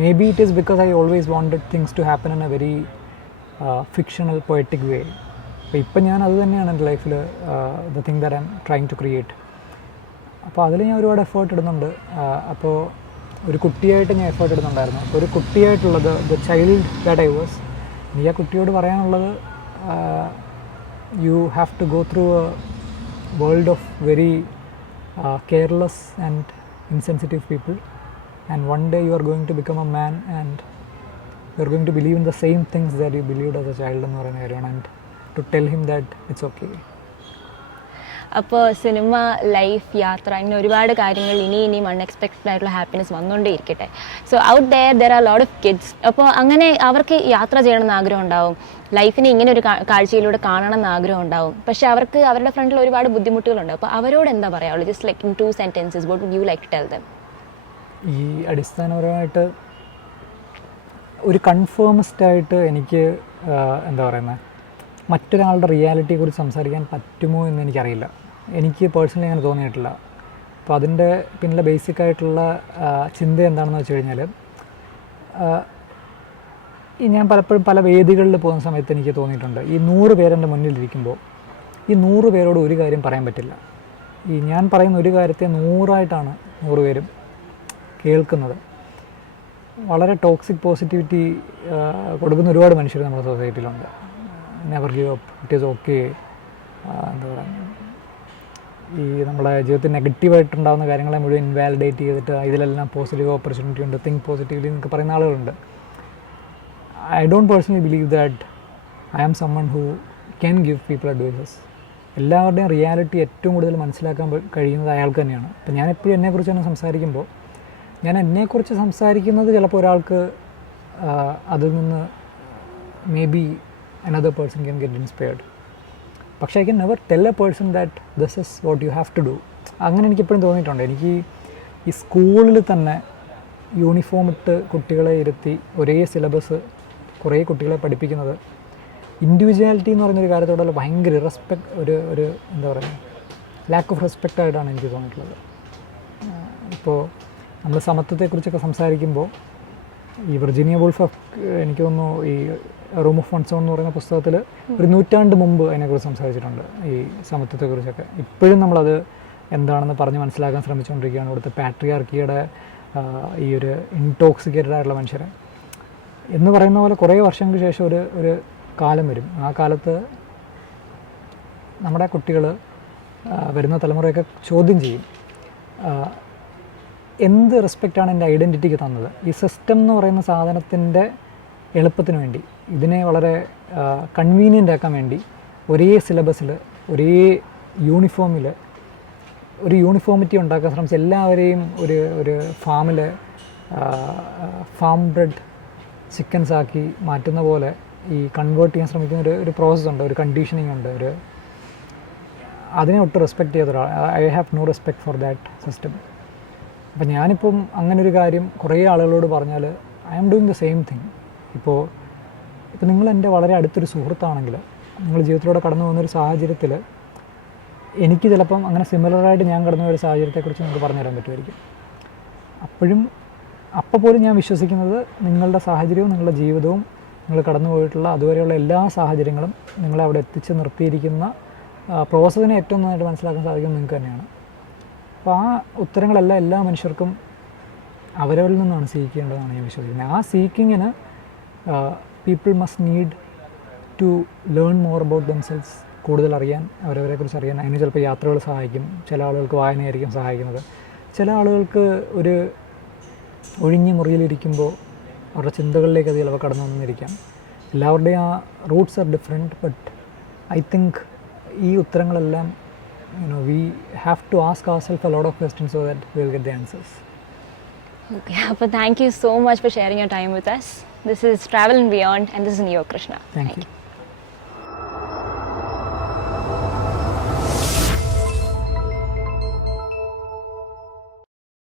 maybe it is because I always wanted things to happen in a very fictional poetic way. അപ്പോൾ ഇപ്പം ഞാൻ അത് തന്നെയാണ് എൻ്റെ ലൈഫിൽ the thing that I M trying to create. അപ്പോൾ അതിൽ ഞാൻ ഒരുപാട് എഫേർട്ട് ഇടുന്നുണ്ട്. അപ്പോൾ ഒരു കുട്ടിയായിട്ട് ഞാൻ എഫേർട്ട് ഇടുന്നുണ്ടായിരുന്നു. അപ്പോൾ ഒരു കുട്ടിയായിട്ടുള്ളത് the child that I was, എനിക്ക് ആ കുട്ടിയോട് പറയാനുള്ളത് you have to go through a world of very careless and insensitive people, and one day you are going to become a man and you are going to believe in the same things that you believed as a child എന്ന് പറയുന്ന കാര്യമാണ്. and to tell him that it's okay. അപ്പോൾ cinema, life, യാത്ര, ഇങ്ങനെ ഒരുപാട് കാര്യങ്ങൾ ഇനിയും unexpected ആയിട്ടുള്ള ഹാപ്പിനെസ് വന്നുകൊണ്ടേ ഇരിക്കട്ടെ. So out there are lot of kids. അപ്പോൾ അങ്ങനെ അവർക്ക് യാത്ര ചെയ്യണമെന്ന് ആഗ്രഹം ഉണ്ടാവും, ലൈഫിനെ ഇങ്ങനെ ഒരു കാഴ്ചയിലൂടെ കാണണം എന്ന് ആഗ്രഹം ഉണ്ടാവും. പക്ഷേ അവർക്ക് അവരുടെ ഫ്രണ്ടിൽ ഒരുപാട് ബുദ്ധിമുട്ടുകളുണ്ട്. അപ്പോൾ അവരോട് എന്താ പറയാനുള്ളത്? Just like in 2 sentences what would you like to tell them? ഈ അടിസ്ഥാനപരമായിട്ട് ഒരു കൺഫേമിസ്റ്റായിട്ട് എനിക്ക് എന്താ പറയുന്നത്, മറ്റൊരാളുടെ റിയാലിറ്റിയെക്കുറിച്ച് സംസാരിക്കാൻ പറ്റുമോ എന്ന് എനിക്കറിയില്ല. എനിക്ക് പേഴ്സണലി അങ്ങനെ തോന്നിയിട്ടില്ല. അപ്പോൾ അതിൻ്റെ പിന്നിലെ ബേസിക്കായിട്ടുള്ള ചിന്ത എന്താണെന്ന് വെച്ച് കഴിഞ്ഞാൽ, ഞാൻ പലപ്പോഴും പല വേദികളിൽ പോകുന്ന സമയത്ത് എനിക്ക് തോന്നിയിട്ടുണ്ട്, ഈ 100 പേരെൻ്റെ മുന്നിലിരിക്കുമ്പോൾ ഈ 100 പേരോട് ഒരു കാര്യം പറയാൻ പറ്റില്ല. ഈ ഞാൻ പറയുന്ന ഒരു കാര്യത്തെ 100ആയിട്ടാണ് 100 പേരും കേൾക്കുന്നത്. വളരെ ടോക്സിക് പോസിറ്റിവിറ്റി കൊടുക്കുന്ന ഒരുപാട് മനുഷ്യർ നമ്മുടെ സൊസൈറ്റിയിലുണ്ട്. Never give up, it is okay, എന്താ പറയുക, ഈ നമ്മുടെ ജീവിതത്തിൽ നെഗറ്റീവായിട്ടുണ്ടാകുന്ന കാര്യങ്ങളെ മുഴുവൻ ഇൻവാലിഡേറ്റ് ചെയ്തിട്ട് ഇതിലെല്ലാം പോസിറ്റീവ് ഓപ്പർച്യൂണിറ്റി ഉണ്ട്, തിങ്ക് പോസിറ്റീവ്ലി എന്നൊക്കെ പറയുന്ന ആളുകളുണ്ട്. I don't personally believe that I am someone who can give people advices. എല്ലാവരുടെയും റിയാലിറ്റി ഏറ്റവും കൂടുതൽ മനസ്സിലാക്കാൻ കഴിയുന്നത് അയാൾക്ക് തന്നെയാണ്. അപ്പം ഞാൻ എപ്പോഴും എന്നെക്കുറിച്ച് തന്നെ സംസാരിക്കുമ്പോൾ ഞാൻ എന്നെക്കുറിച്ച് സംസാരിക്കുന്നത് ചിലപ്പോൾ ഒരാൾക്ക് അതിൽ നിന്ന് maybe another person can get inspired. പക്ഷേ I can never tell a person that this is what you have to do. അങ്ങനെ എനിക്കെപ്പോഴും തോന്നിയിട്ടുണ്ട്. എനിക്ക് ഈ സ്കൂളിൽ തന്നെ യൂണിഫോം ഇട്ട് കുട്ടികളെ ഇരുത്തി ഒരേ സിലബസ് കുറേ കുട്ടികളെ പഠിപ്പിക്കുന്നത് ഇൻഡിവിജ്വാലിറ്റി എന്ന് പറയുന്നൊരു കാര്യത്തോടുള്ള ഭയങ്കര ഒരു എന്താ പറയുക, ലാക്ക് ഓഫ് റെസ്പെക്റ്റ് ആയിട്ടാണ് എനിക്ക് തോന്നിയിട്ടുള്ളത്. ഇപ്പോൾ നമ്മൾ സമത്വത്തെക്കുറിച്ചൊക്കെ സംസാരിക്കുമ്പോൾ ഈ വിർജീനിയ വൂൾഫ് എനിക്ക് തോന്നുന്നു ഈ റൂം ഓഫ് വൺസ് എന്ന് പറയുന്ന പുസ്തകത്തിൽ ഒരു 100 നൂറ്റാണ്ട് മുമ്പ് അതിനെക്കുറിച്ച് സംസാരിച്ചിട്ടുണ്ട്, ഈ സമത്വത്തെക്കുറിച്ചൊക്കെ. ഇപ്പോഴും നമ്മളത് എന്താണെന്ന് പറഞ്ഞ് മനസ്സിലാക്കാൻ ശ്രമിച്ചുകൊണ്ടിരിക്കുകയാണ്. ഇവിടുത്തെ പാട്രിയാർക്കിയുടെ ഈ ഒരു ഇൻടോക്സിക്കേറ്റഡ് ആയിട്ടുള്ള മനുഷ്യരെ എന്ന് പറയുന്ന പോലെ കുറേ വർഷങ്ങൾക്ക് ശേഷം ഒരു കാലം വരും. ആ കാലത്ത് നമ്മുടെ കുട്ടികൾ വരുന്ന തലമുറയൊക്കെ ചോദ്യം ചെയ്യും, എന്ത് റെസ്പെക്റ്റാണ് എൻ്റെ ഐഡൻറ്റിറ്റിക്ക് തന്നത്? ഈ സിസ്റ്റം എന്ന് പറയുന്ന സാധനത്തിൻ്റെ എളുപ്പത്തിന് വേണ്ടി, ഇതിനെ വളരെ കൺവീനിയൻ്റ് ആക്കാൻ വേണ്ടി ഒരേ സിലബസിൽ ഒരേ യൂണിഫോമിൽ ഒരു യൂണിഫോമിറ്റി ഉണ്ടാക്കാൻ ശ്രമിച്ച് എല്ലാവരെയും ഒരു ഫാമിൽ ഫാം ബ്രെഡ് ചിക്കൻസ് ആക്കി മാറ്റുന്ന പോലെ ഈ കൺവേർട്ട് ചെയ്യാൻ ശ്രമിക്കുന്ന ഒരു പ്രോസസ്സുണ്ട്, ഒരു കണ്ടീഷനിങ് ഉണ്ട്. അതിനെ ഒട്ടും റെസ്പെക്റ്റ് ചെയ്യാത്ത ഒരാൾ. I have no respect for that system. അപ്പം ഞാനിപ്പം അങ്ങനൊരു കാര്യം കുറേ ആളുകളോട് പറഞ്ഞാൽ I am doing the same thing. ഇപ്പോൾ ഇപ്പോൾ നിങ്ങൾ എൻ്റെ വളരെ അടുത്തൊരു സുഹൃത്താണെങ്കിൽ, നിങ്ങൾ ജീവിതത്തിലൂടെ കടന്നു പോകുന്നൊരു സാഹചര്യത്തിൽ എനിക്ക് ചിലപ്പം അങ്ങനെ സിമിലറായിട്ട് ഞാൻ കടന്നു പോയ ഒരു സാഹചര്യത്തെക്കുറിച്ച് നിങ്ങൾക്ക് പറഞ്ഞു തരാൻ പറ്റുമായിരിക്കും. അപ്പോൾ പോലും ഞാൻ വിശ്വസിക്കുന്നത് നിങ്ങളുടെ സാഹചര്യവും നിങ്ങളുടെ ജീവിതവും നിങ്ങൾ കടന്നു പോയിട്ടുള്ള അതുവരെയുള്ള എല്ലാ സാഹചര്യങ്ങളും നിങ്ങളെ അവിടെ എത്തിച്ച് നിർത്തിയിരിക്കുന്ന പ്രോസസ്സിനെ ഏറ്റവും നന്നായിട്ട് മനസ്സിലാക്കാൻ സാധിക്കുന്നത് നിങ്ങൾക്ക് തന്നെയാണ്. അപ്പോൾ ആ ഉത്തരങ്ങളെല്ലാം എല്ലാ മനുഷ്യർക്കും അവരവരിൽ നിന്നാണ് സീക്കേണ്ടതെന്നാണ് ഞാൻ വിശ്വസിക്കുന്നത്. ആ സീക്കിങ്ങിന് people must need to learn more about themselves. കൂടുതൽ അറിയാൻ, അവരവരെക്കുറിച്ച് അറിയാൻ. അതിന് ചിലപ്പോൾ യാത്രകൾ സഹായിക്കും, ചില ആളുകൾക്ക് വായനയായിരിക്കും സഹായിക്കുന്നത്, ചില ആളുകൾക്ക് ഒരു ഒഴിഞ്ഞ മുറിയിലിരിക്കുമ്പോൾ അവരുടെ ചിന്തകളിലേക്ക് അത് ചിലപ്പോൾ കടന്നു വന്നിരിക്കാം. എല്ലാവരുടെയും ആ roots are different. But I think ഈ ഉത്തരങ്ങളെല്ലാം we have to ask ourselves a lot of questions so that we'll get the answers. Okay, അപ്പോൾ thank you so much for sharing your time with us. This is Travel and Beyond and this is Neo Krishna. Thank you.